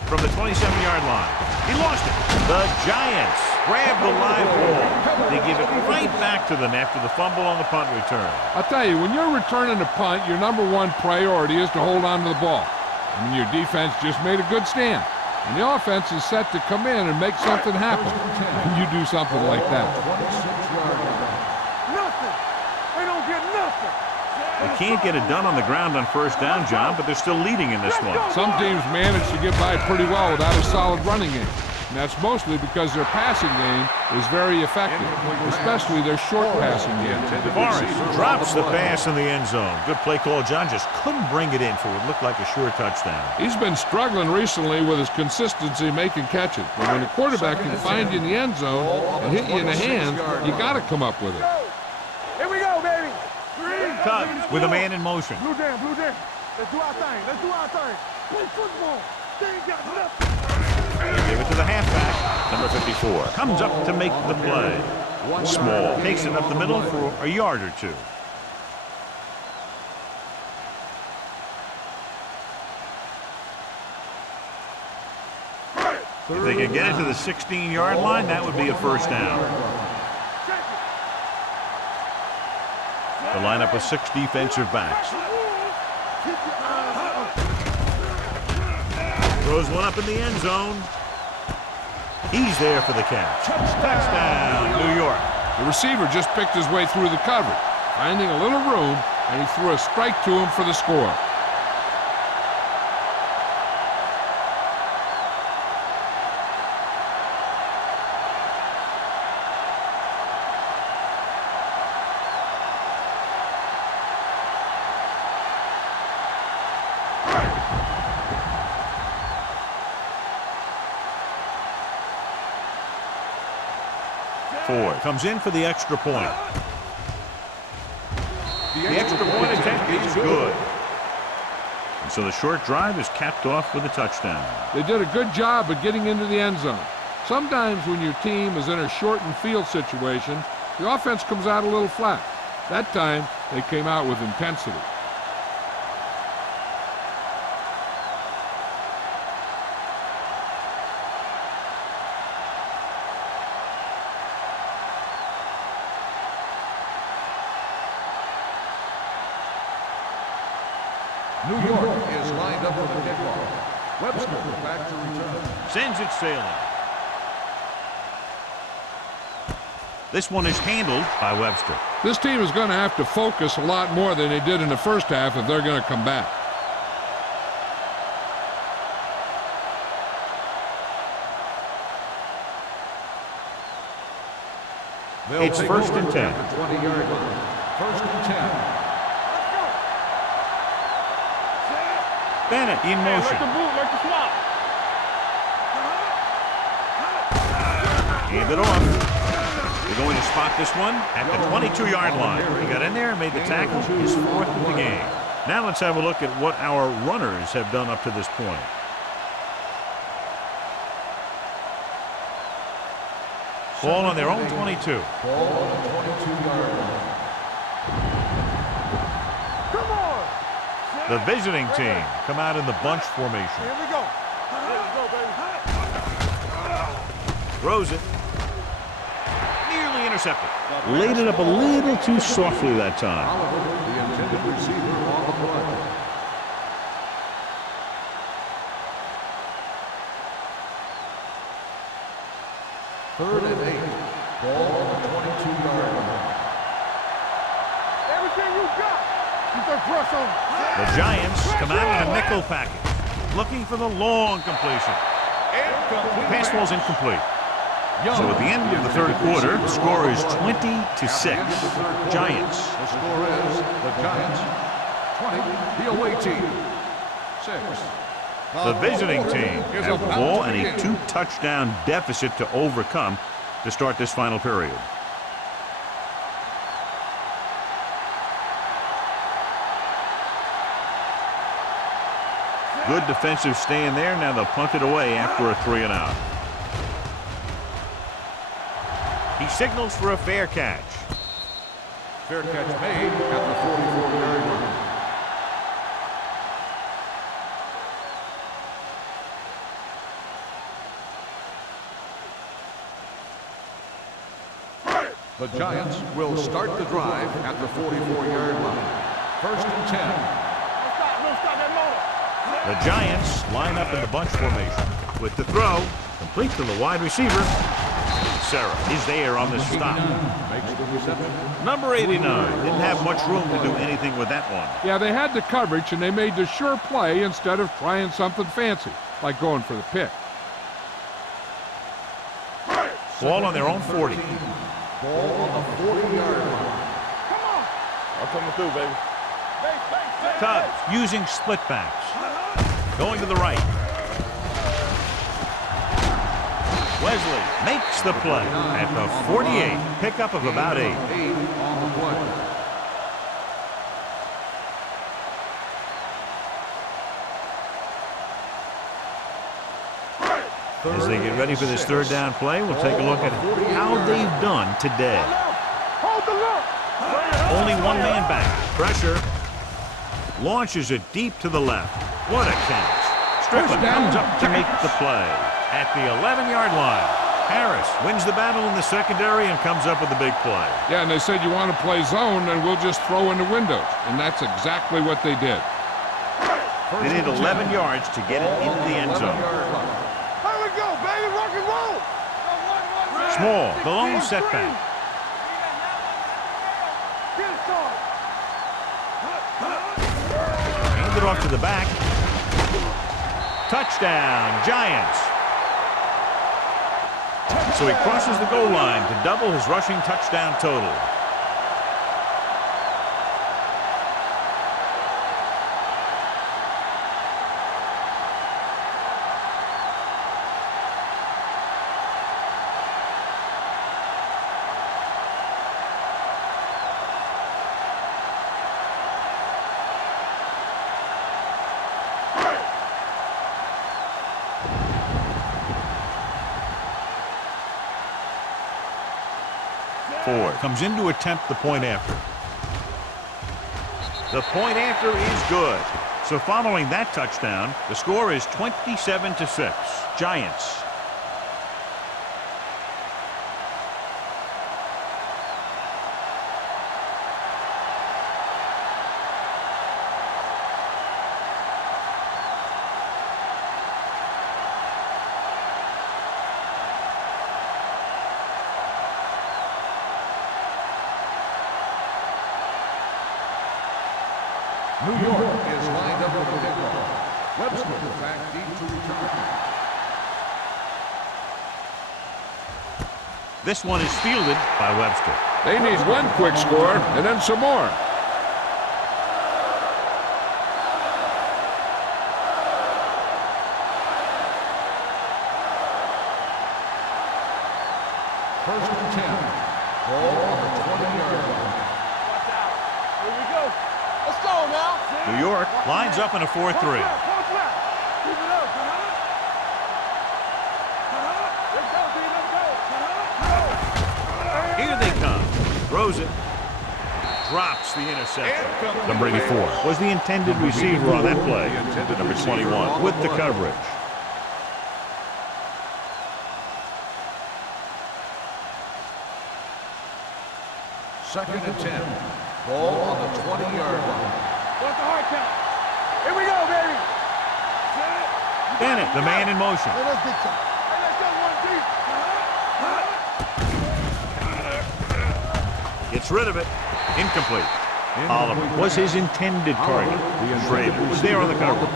From the 27-yard line. He lost it. The Giants grab the live ball. They give it right back to them after the fumble on the punt return. I'll tell you, when you're returning a punt, your number one priority is to hold on to the ball. I mean, your defense just made a good stand. And the offense is set to come in and make something happen. And you do something like that. Nothing. They don't get nothing. They can't get it done on the ground on first down, John, but they're still leading in this one. Some teams manage to get by pretty well without a solid running game. And that's mostly because their passing game is very effective, especially their short passing game. Forrest drops the pass in the end zone. Good play call. John just couldn't bring it in for what looked like a sure touchdown. He's been struggling recently with his consistency making catches. But when the quarterback can find you in the end zone and hit you in the hands, you got to come up with it. Here we go, baby. Cubs with a man in motion. Blue down, blue down. Let's do our thing. Let's do our thing. Play football. They ain't got nothing. Give it to the halfback, number 54. Comes up to make the play. Small. Takes it up the middle for a yard or two. If they can get it to the 16-yard line, that would be a first down. The lineup with 6 defensive backs. Throws one up in the end zone. He's there for the catch. Touchdown, New York. The receiver just picked his way through the coverage, finding a little room, and he threw a strike to him for the score. Ford comes in for the extra point. The extra point attempt is good. And so the short drive is capped off with a touchdown. They did a good job of getting into the end zone. Sometimes when your team is in a shortened field situation, the offense comes out a little flat. That time, they came out with intensity. New York is lined up for the kickoff. Webster back to return. Sends it sailing. This one is handled by Webster. This team is going to have to focus a lot more than they did in the first half if they're going to come back. It's first and 10. 20-yard line. First and 10. Bennett in motion. Hand it off. They're going to spot this one at the 22-yard line. He got in there and made the tackle. His 4th of the game. Now let's have a look at what our runners have done up to this point. Ball on their own 22. Ball on the 22-yard line. The visiting team come out in the bunch formation. Here we go. Here we go, baby. Throws it. Nearly intercepted. Laid it up a little too softly that time. The intended receiver on the play. Third and 8. Ball on the 22-yard line. Everything you got. Keep that press on. The Giants come out in a nickel package, looking for the long completion. Pass ball's incomplete. So at the end of the third quarter, the score is 20-6. Giants. The score is the Giants 20, the away team 6. The visiting team has the ball and a 2-touchdown deficit to overcome to start this final period. Good defensive stand there. Now they'll punt it away after a 3-and-out. He signals for a fair catch. Fair catch made at the 44-yard line. The Giants will start the drive at the 44-yard line. 1st and 10. The Giants line up in the bunch formation. With the throw, complete to the wide receiver. Sarah is there on the stop. Makes the reception. Number 89 didn't have much room to do anything with that one. Yeah, they had the coverage, and they made the sure play instead of trying something fancy, like going for the pick. Ball on their own 40. Ball on the 40-yard line. I'm coming through, baby. Tubbs using split backs. Going to the right. Wesley makes the play at the 48. Pickup of about 8. 8 on the play. As they get ready for this third down play, we'll take a look at how they've done today. Hold the look. Only one man back. Pressure. Launches it deep to the left. What a catch. Strickland comes up to make the play at the 11-yard line. Harris wins the battle in the secondary and comes up with the big play. Yeah, and they said you want to play zone, and we'll just throw in the windows. And that's exactly what they did. They need 11 yards to get it into the end zone. Here we go, baby. Rock and roll. Small, the lone setback. Get it started. Hand it off to the back. Touchdown, Giants. So he crosses the goal line to double his rushing touchdown total. Ford comes in to attempt the point after. The point after is good. So following that touchdown, the score is 27-6. Giants. New York is lined up with the kickoff. Webster back deep to return. This one is fielded by Webster. They need one quick score and then some more. First and 10. Ball on the 20-yard line. Here we go. Let's go now. New York lines up in a 4-3. Post left. Keep it up. Let's go, D. Let's go. Here they come. Throws it. Drops the interception. Number 84 was the intended receiver on that play. Number 21 with the coverage. Second and 10. Ball on the 20-yard line. What's the hard count? Here we go, baby. Bennett, the man in motion. Hey, let's get some. Hey, let's go, one deep. Gets rid of it. Incomplete. Oliver was his intended target. Schrader was there on the cover.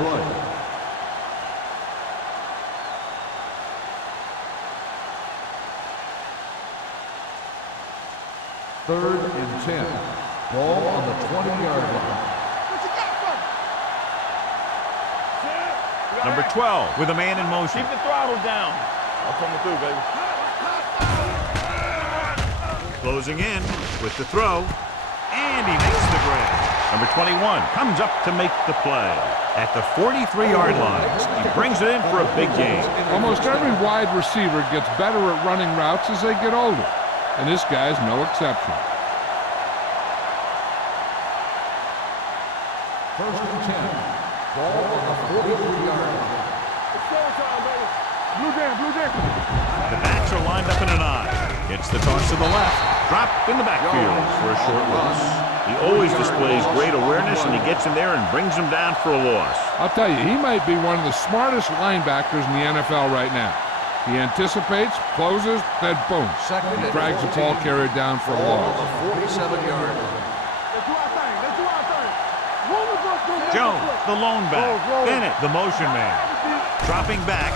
3rd and 10. Ball on the 20-yard line. Number 12 with a man in motion. Keep the throttle down. I'm coming through, baby. Closing in with the throw. And he makes the grab. Number 21 comes up to make the play. At the 43-yard line, he brings it in for a big gain. Almost every wide receiver gets better at running routes as they get older, and this guy's no exception. 1st and 10. Ball on the 43-yard line. It's showtime, baby. Blue jam. The backs are lined up in an eye. Gets the toss to the left. Dropped in the backfield for a short loss. He always displays great awareness, and he gets in there and brings him down for a loss. I'll tell you, he might be one of the smartest linebackers in the NFL right now. He anticipates, closes, then boom. He drags the ball carrier down for a loss. Ball on the 47-yard line. Let's do our thing. Jones, the lone back. Bennett, the motion man. Dropping back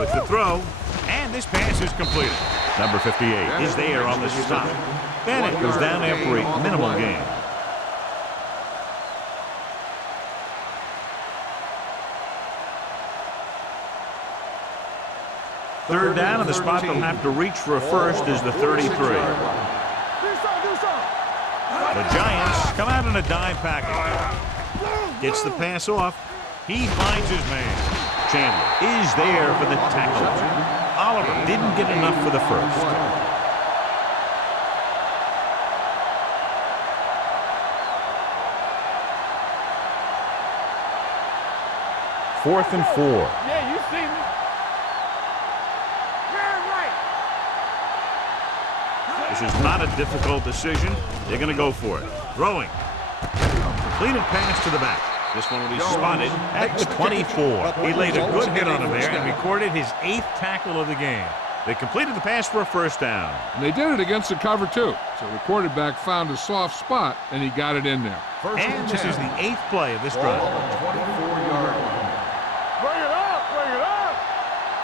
with the throw, and this pass is completed. Number 58 is there on the stop. Bennett goes down after a minimal gain. Third down, and the spot they'll have to reach for a first is the 33. The Giants come out in a dime package. Gets the pass off. He finds his man. Chandler is there for the tackle. Oliver didn't get enough for the first. Fourth and 4. Yeah, you see me. This is not a difficult decision. They're going to go for it. Throwing. Completed pass to the back. This one will be spotted at the 24. He laid a good hit on him there and recorded his 8th tackle of the game. They completed the pass for a first down. And they did it against the cover, too. So the quarterback found a soft spot, and he got it in there. And this is the 8th play of this drive. Ball on the 24-yard line. Bring it up.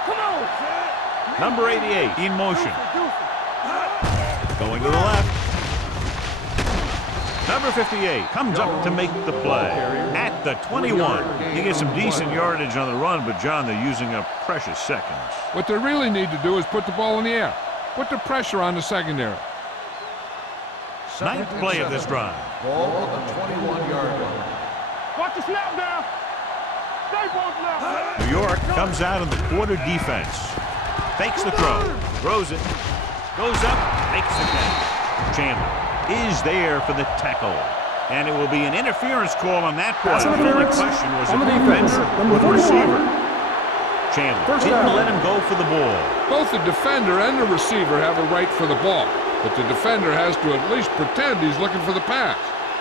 Come on. Number 88 in motion. Going to the left. Number 58 comes up to make the play at the 21. He gets some decent yardage on the run, but, John, they're using up precious seconds. What they really need to do is put the ball in the air. Put the pressure on the secondary. 9th play of this drive. Ball on the 21-yard line. Watch the snap down. Stay both now. New York comes out in the quarter defense. Fakes the throw. Throws it. Goes up. Makes the catch. Chandler is there for the tackle. And it will be an interference call on that play. The only question was if the defender or the receiver. Chandler didn't let him go for the ball. Both the defender and the receiver have a right for the ball, but the defender has to at least pretend he's looking for the pass.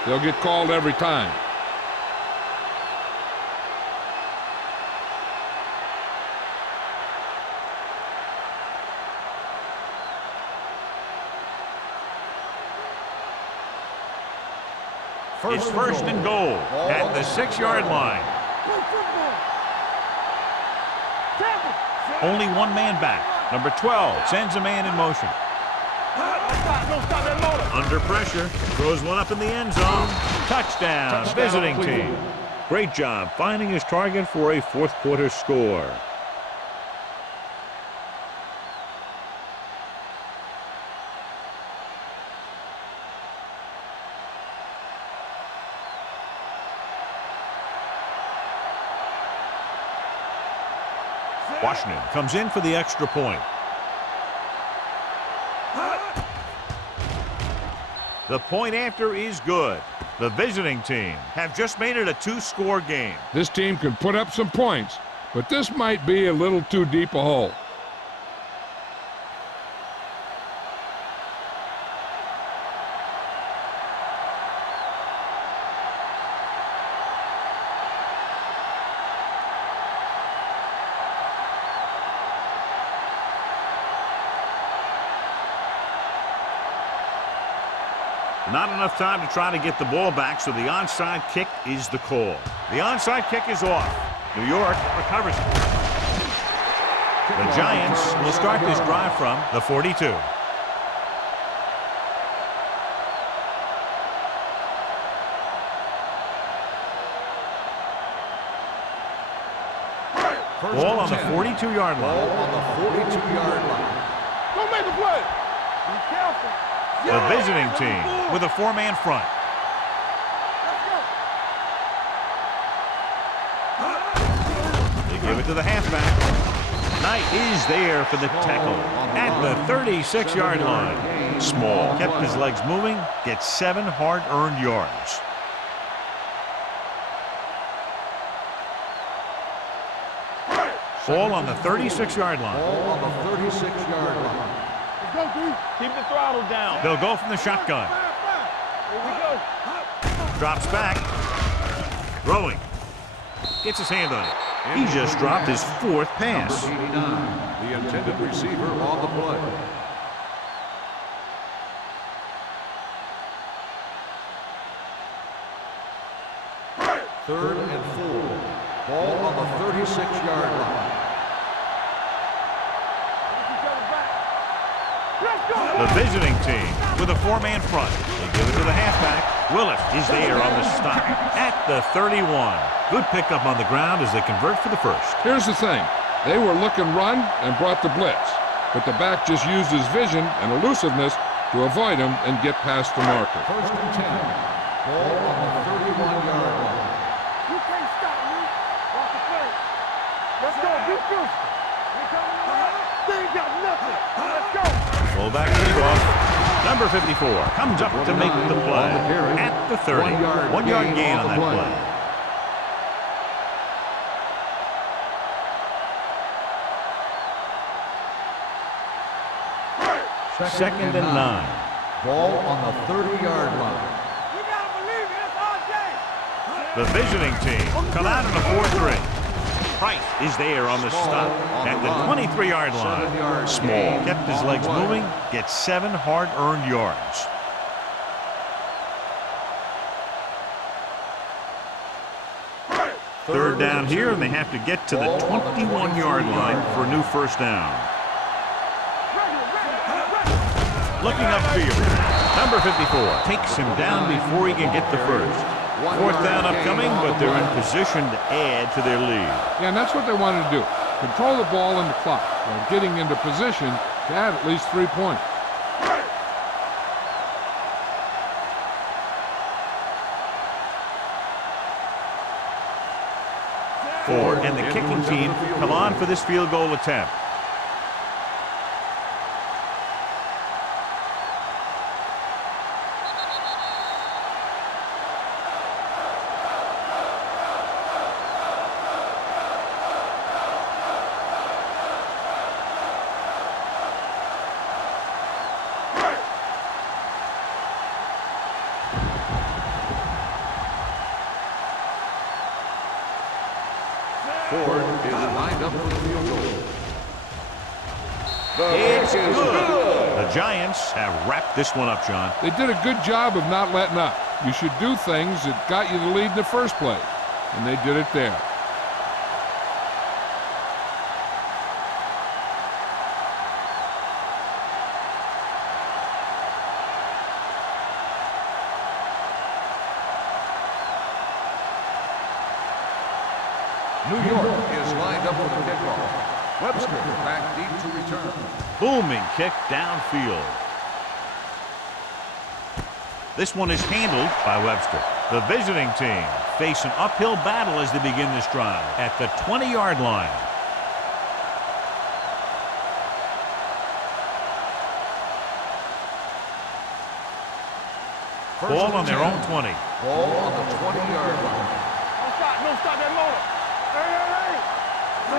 They'll get called every time. It's first and goal at the 6-yard line. Only one man back. Number 12 sends a man in motion. Under pressure, throws one up in the end zone. Touchdown, visiting team. Great job finding his target for a fourth quarter score. Washington comes in for the extra point. The point after is good. The visiting team have just made it a 2-score game. This team can put up some points, but this might be a little too deep a hole. Not enough time to try to get the ball back, so the onside kick is the call. The onside kick is off. New York recovers it. The Giants will start this drive from the 42. Ball on the 42-yard Ball line. on the 42-yard line. Don't make the play. Be careful. The visiting team with a 4-man front. They give it to the halfback. Knight is there for the tackle at the 36-yard line. Small kept his legs moving, gets 7 hard-earned yards. Ball on the 36-yard line. Ball on the 36-yard line. Let's go, D. Keep the throttle down. They'll go from the shotgun. Here we go. Drops back. Throwing. Gets his hand on it. He just dropped his 4th pass. Number 89, the intended receiver on the play. Third and 4. Ball on the 36-yard line. The visiting team with a 4-man front. They give it to the halfback. Willis is there on the stop at the 31. Good pickup on the ground as they convert for the first. Here's the thing. They were looking run and brought the blitz, but the back just used his vision and elusiveness to avoid him and get past the marker. First and 10. Ball on the 31-yard line. You can't stop me. Watch the play. Let's go. Be first. They ain't got nothing. Let's go. Fullback leadoff. Number 54 comes up to make the play at the 30. 1 yard gain on that play. Second and 9. Ball on the 30-yard line. You gotta believe it. It's our day. The visiting team come out in a 4-3. Price is there on the stop at the 23-yard line. Small kept his legs moving, gets 7 hard-earned yards. Third down here, and they have to get to the 21-yard line for a new first down. Looking upfield, number 54 takes him down before he can get the first. 4th down upcoming, but they're in position to add to their lead. Yeah, and that's what they wanted to do. Control the ball and the clock while getting into position to add at least 3 points. Ford and the kicking team come on for this field goal attempt. Ford is lined up for the field goal. It's good. The Giants have wrapped this one up, John. They did a good job of not letting up. You should do things that got you the lead in the first place, and they did it there. New York is lined up for the kickoff. Webster back deep to return. Booming kick downfield. This one is handled by Webster. The visiting team face an uphill battle as they begin this drive at the 20-yard line. Ball on their own 20. Ball on the 20-yard line. No stop that motor.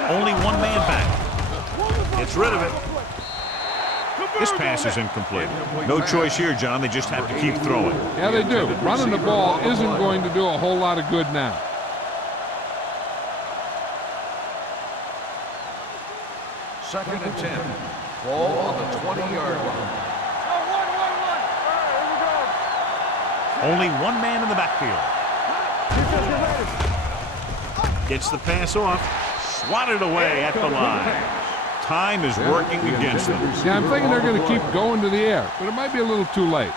Only 1 man back. Gets rid of it. This pass is incomplete. No choice here, John. They just have to keep throwing. Yeah, they do. Running the ball isn't going to do a whole lot of good now. Second and 10. Ball on the 20-yard line. Only 1 man in the backfield. Gets the pass off. Swatted away at the line. Time is working against them. Yeah, I'm thinking they're going to keep going to the air, but it might be a little too late.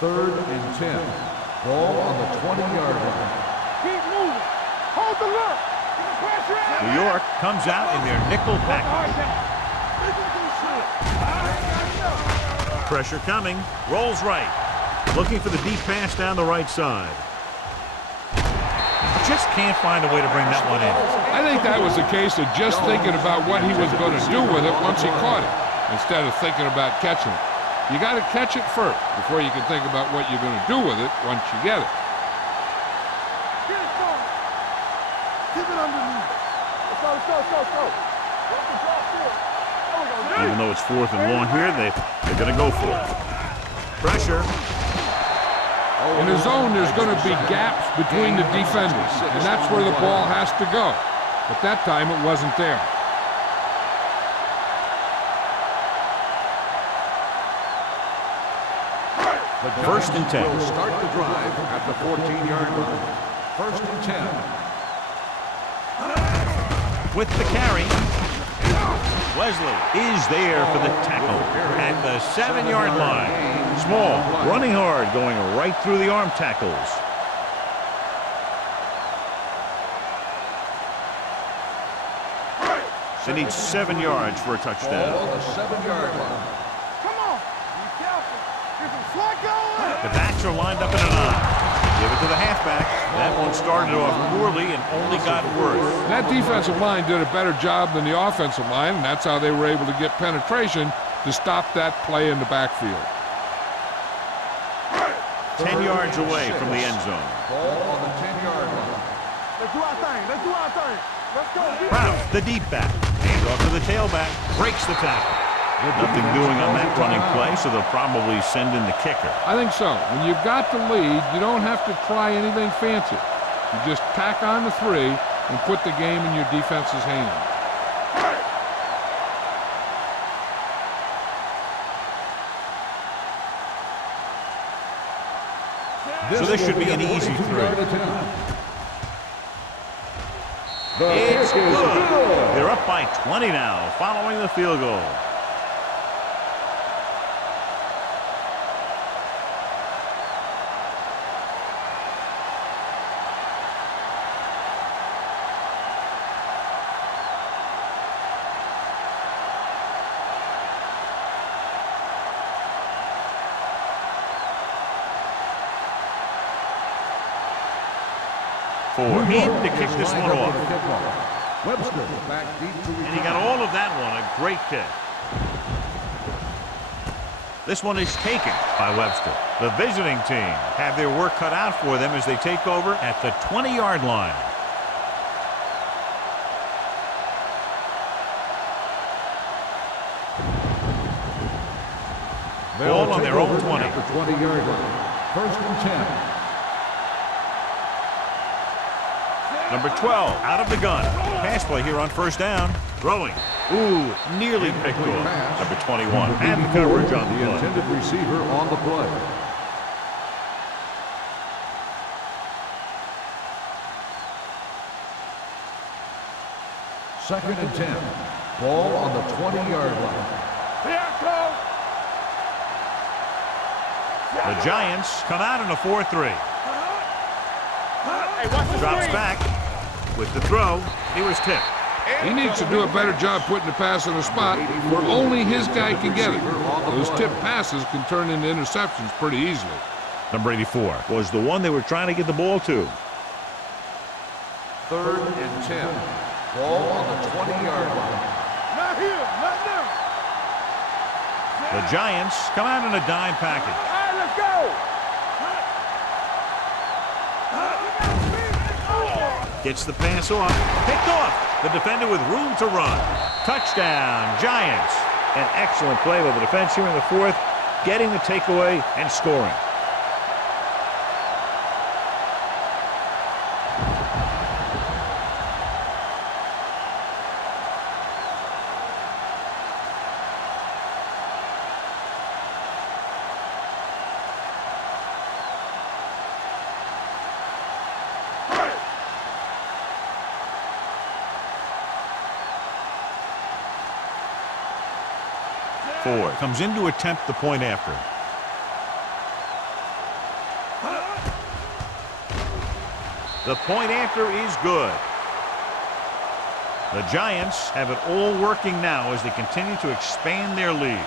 Third and 10. Ball on the 20-yard line. Keep moving. Hold the look. Get the pressure out. New York comes out in their nickel package. Pressure coming. Rolls right. Looking for the deep pass down the right side. Just can't find a way to bring that one in. I think that was a case of just thinking about what he was going to do with it once he caught it, instead of thinking about catching it. You got to catch it first before you can think about what you're going to do with it once you get it. Get it started. Keep it underneath. Let's go, let's go, let's go, let's go. Let's go, let's go. Even though it's 4th and long here, they're going to go for it. Pressure. In a zone, there's going to be gaps between the defenders, and that's where the ball has to go. But that time, it wasn't there. First and 10. Will start the drive at the 14-yard line. First and 10. With the carry. Wesley is there for the tackle at the 7-yard line. Small, running hard, going right through the arm tackles. They need 7 yards for a touchdown. Ball on the 7-yard line. Come on. Be careful. Get some slack going. The backs are lined up in an eye. Give it to the halfback. That one started off poorly and only got worse. That defensive line did a better job than the offensive line, and that's how they were able to get penetration to stop that play in the backfield. 10 yards away from the end zone. Ball on the 10-yard line. Let's do our thing. Let's do our thing. Let's go. Brown, the deep back. Hands off to the tailback. Breaks the tackle. Nothing doing on that running play, so they'll probably send in the kicker. I think so. When you've got the lead, you don't have to try anything fancy. You just tack on the 3 and put the game in your defense's hands. So this should be an easy 3. It's good. They're up by 20 now, following the field goal. For him to kick this one off. Webster back deep to And he got all of that one, a great kick. This one is taken by Webster. The visiting team have their work cut out for them as they take over at the 20-yard line. Ball on their own 20. At the 20-yard line. First and 10. Number 12 out of the gun. Pass play here on first down. Throwing. Ooh, nearly picked off. Number 21 had the coverage on the The play. intended receiver on the play. Second and 10. Ball on the 20-yard line. Here it comes. The Giants come out in a 4-3. Hey, watch the Drops screen. back with the throw. He was tipped. He needs to do a better job putting the pass in a spot where only his guy can get it. Those tip passes can turn into interceptions pretty easily. Number 84 was the one they were trying to get the ball to. Third and 10. Ball on the 20-yard line. Not here. Not now. The Giants come out in a dime package. All right, let's go. Gets the pass off. Picked off. The defender with room to run. Touchdown, Giants. An excellent play by the defense here in the 4th, getting the takeaway and scoring. Comes in to attempt the point after. The point after is good. The Giants have it all working now as they continue to expand their lead.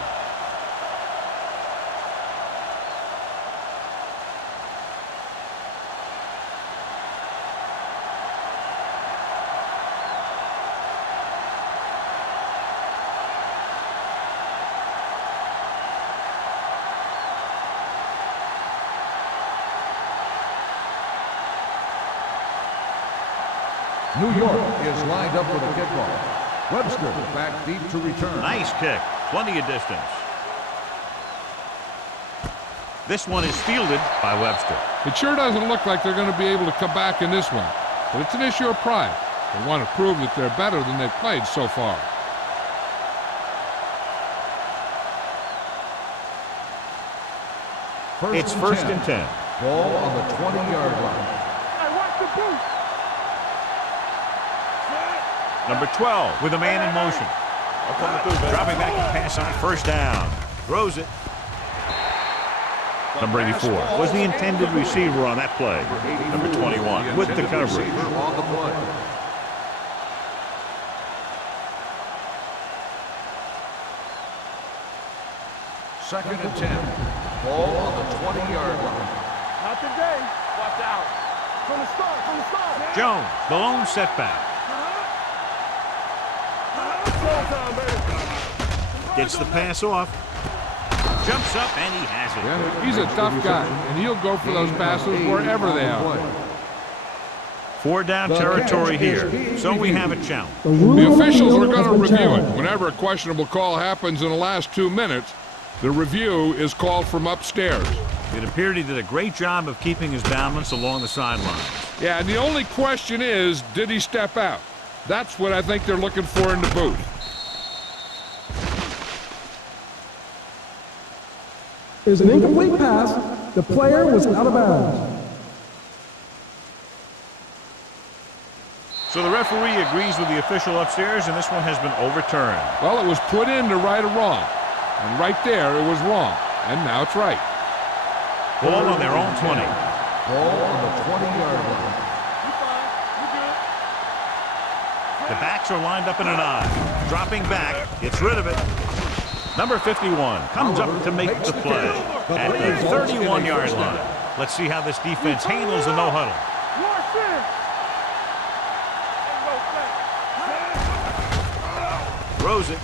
New York is lined up for the kickoff. Webster back deep to return. Nice kick. Plenty of distance. This one is fielded by Webster. It sure doesn't look like they're going to be able to come back in this one, but it's an issue of pride. They want to prove that they're better than they've played so far. It's first and 10. Ball on the 20-yard line. Hey, watch the boost. Number 12 with a man in motion. Dropping back to pass on first down. Throws it. Number 84 was the intended receiver on that play. Number 21 with the coverage. On the play. Second and 10. Ball on the 20-yard line. Not today. Watch out. From the start. Jones, the lone setback. Gets the pass off. Jumps up and he has it. Yeah, he's a tough guy, and he'll go for those passes wherever they are. 4 down territory here, so we have a challenge. The officials are going to review it. Whenever a questionable call happens in the last 2 minutes, the review is called from upstairs. It appeared he did a great job of keeping his balance along the sidelines. Yeah, and the only question is, did he step out? That's what I think they're looking for in the booth. Is an incomplete pass. The player was out of bounds. So the referee agrees with the official upstairs, and this one has been overturned. Well, it was put in to right a wrong. And right there, it was wrong. And now it's right. Ball on their own 20. Ball on the 20-yard line. The backs are lined up in an I. Dropping back, gets rid of it. Number 51 comes up to make the play at the 31-yard line. Let's see how this defense handles the no-huddle. Throws it.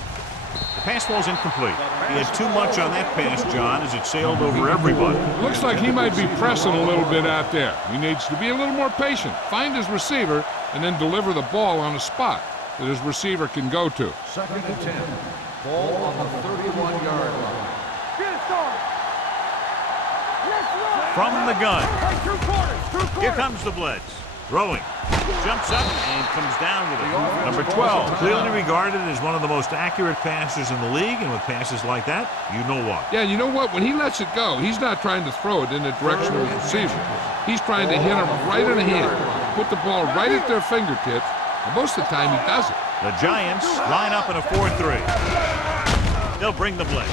The pass ball's incomplete. He had too much on that pass, John, as it sailed over everybody. Looks like he might be pressing a little bit out there. He needs to be a little more patient, find his receiver, and then deliver the ball on a spot that his receiver can go to. Second and 10. Ball on the 31-yard line. From the gun. Here comes the blitz. Throwing. Jumps up and comes down with it. Number 12, clearly regarded as one of the most accurate passers in the league, and with passes like that, you know what. Yeah, you know what? When he lets it go, he's not trying to throw it in the direction of his receiver. He's trying to hit him right in the hand, put the ball right at their fingertips, and most of the time he does it. The Giants line up in a 4-3. They'll bring the blitz.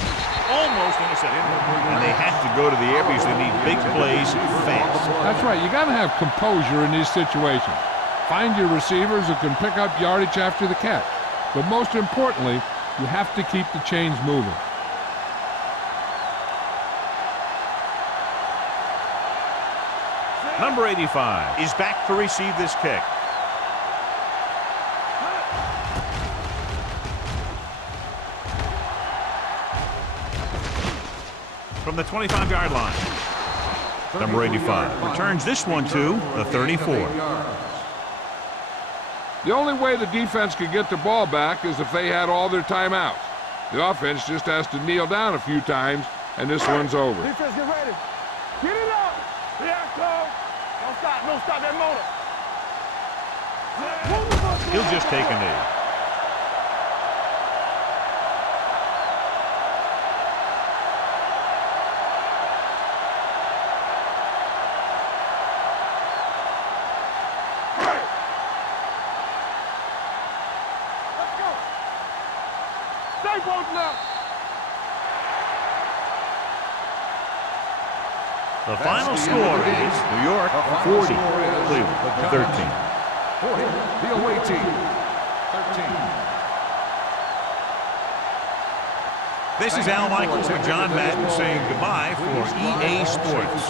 Almost intercepted. And they have to go to the air because they need big plays fast. That's right. You got to have composure in these situations. Find your receivers who can pick up yardage after the catch. But most importantly, you have to keep the chains moving. Number 85 is back to receive this kick. From the 25-yard line. Number 85 returns this one to the 34. The only way the defense could get the ball back is if they had all their timeouts. The offense just has to kneel down a few times, and this one's over. Defense, get ready. Get it up. Yeah, Cole. Don't stop that motor. He'll just take a knee. The final score is New York 40, Cleveland 13. 40, the away team, 13. This is Al Michaels and John Madden saying goodbye for EA Sports.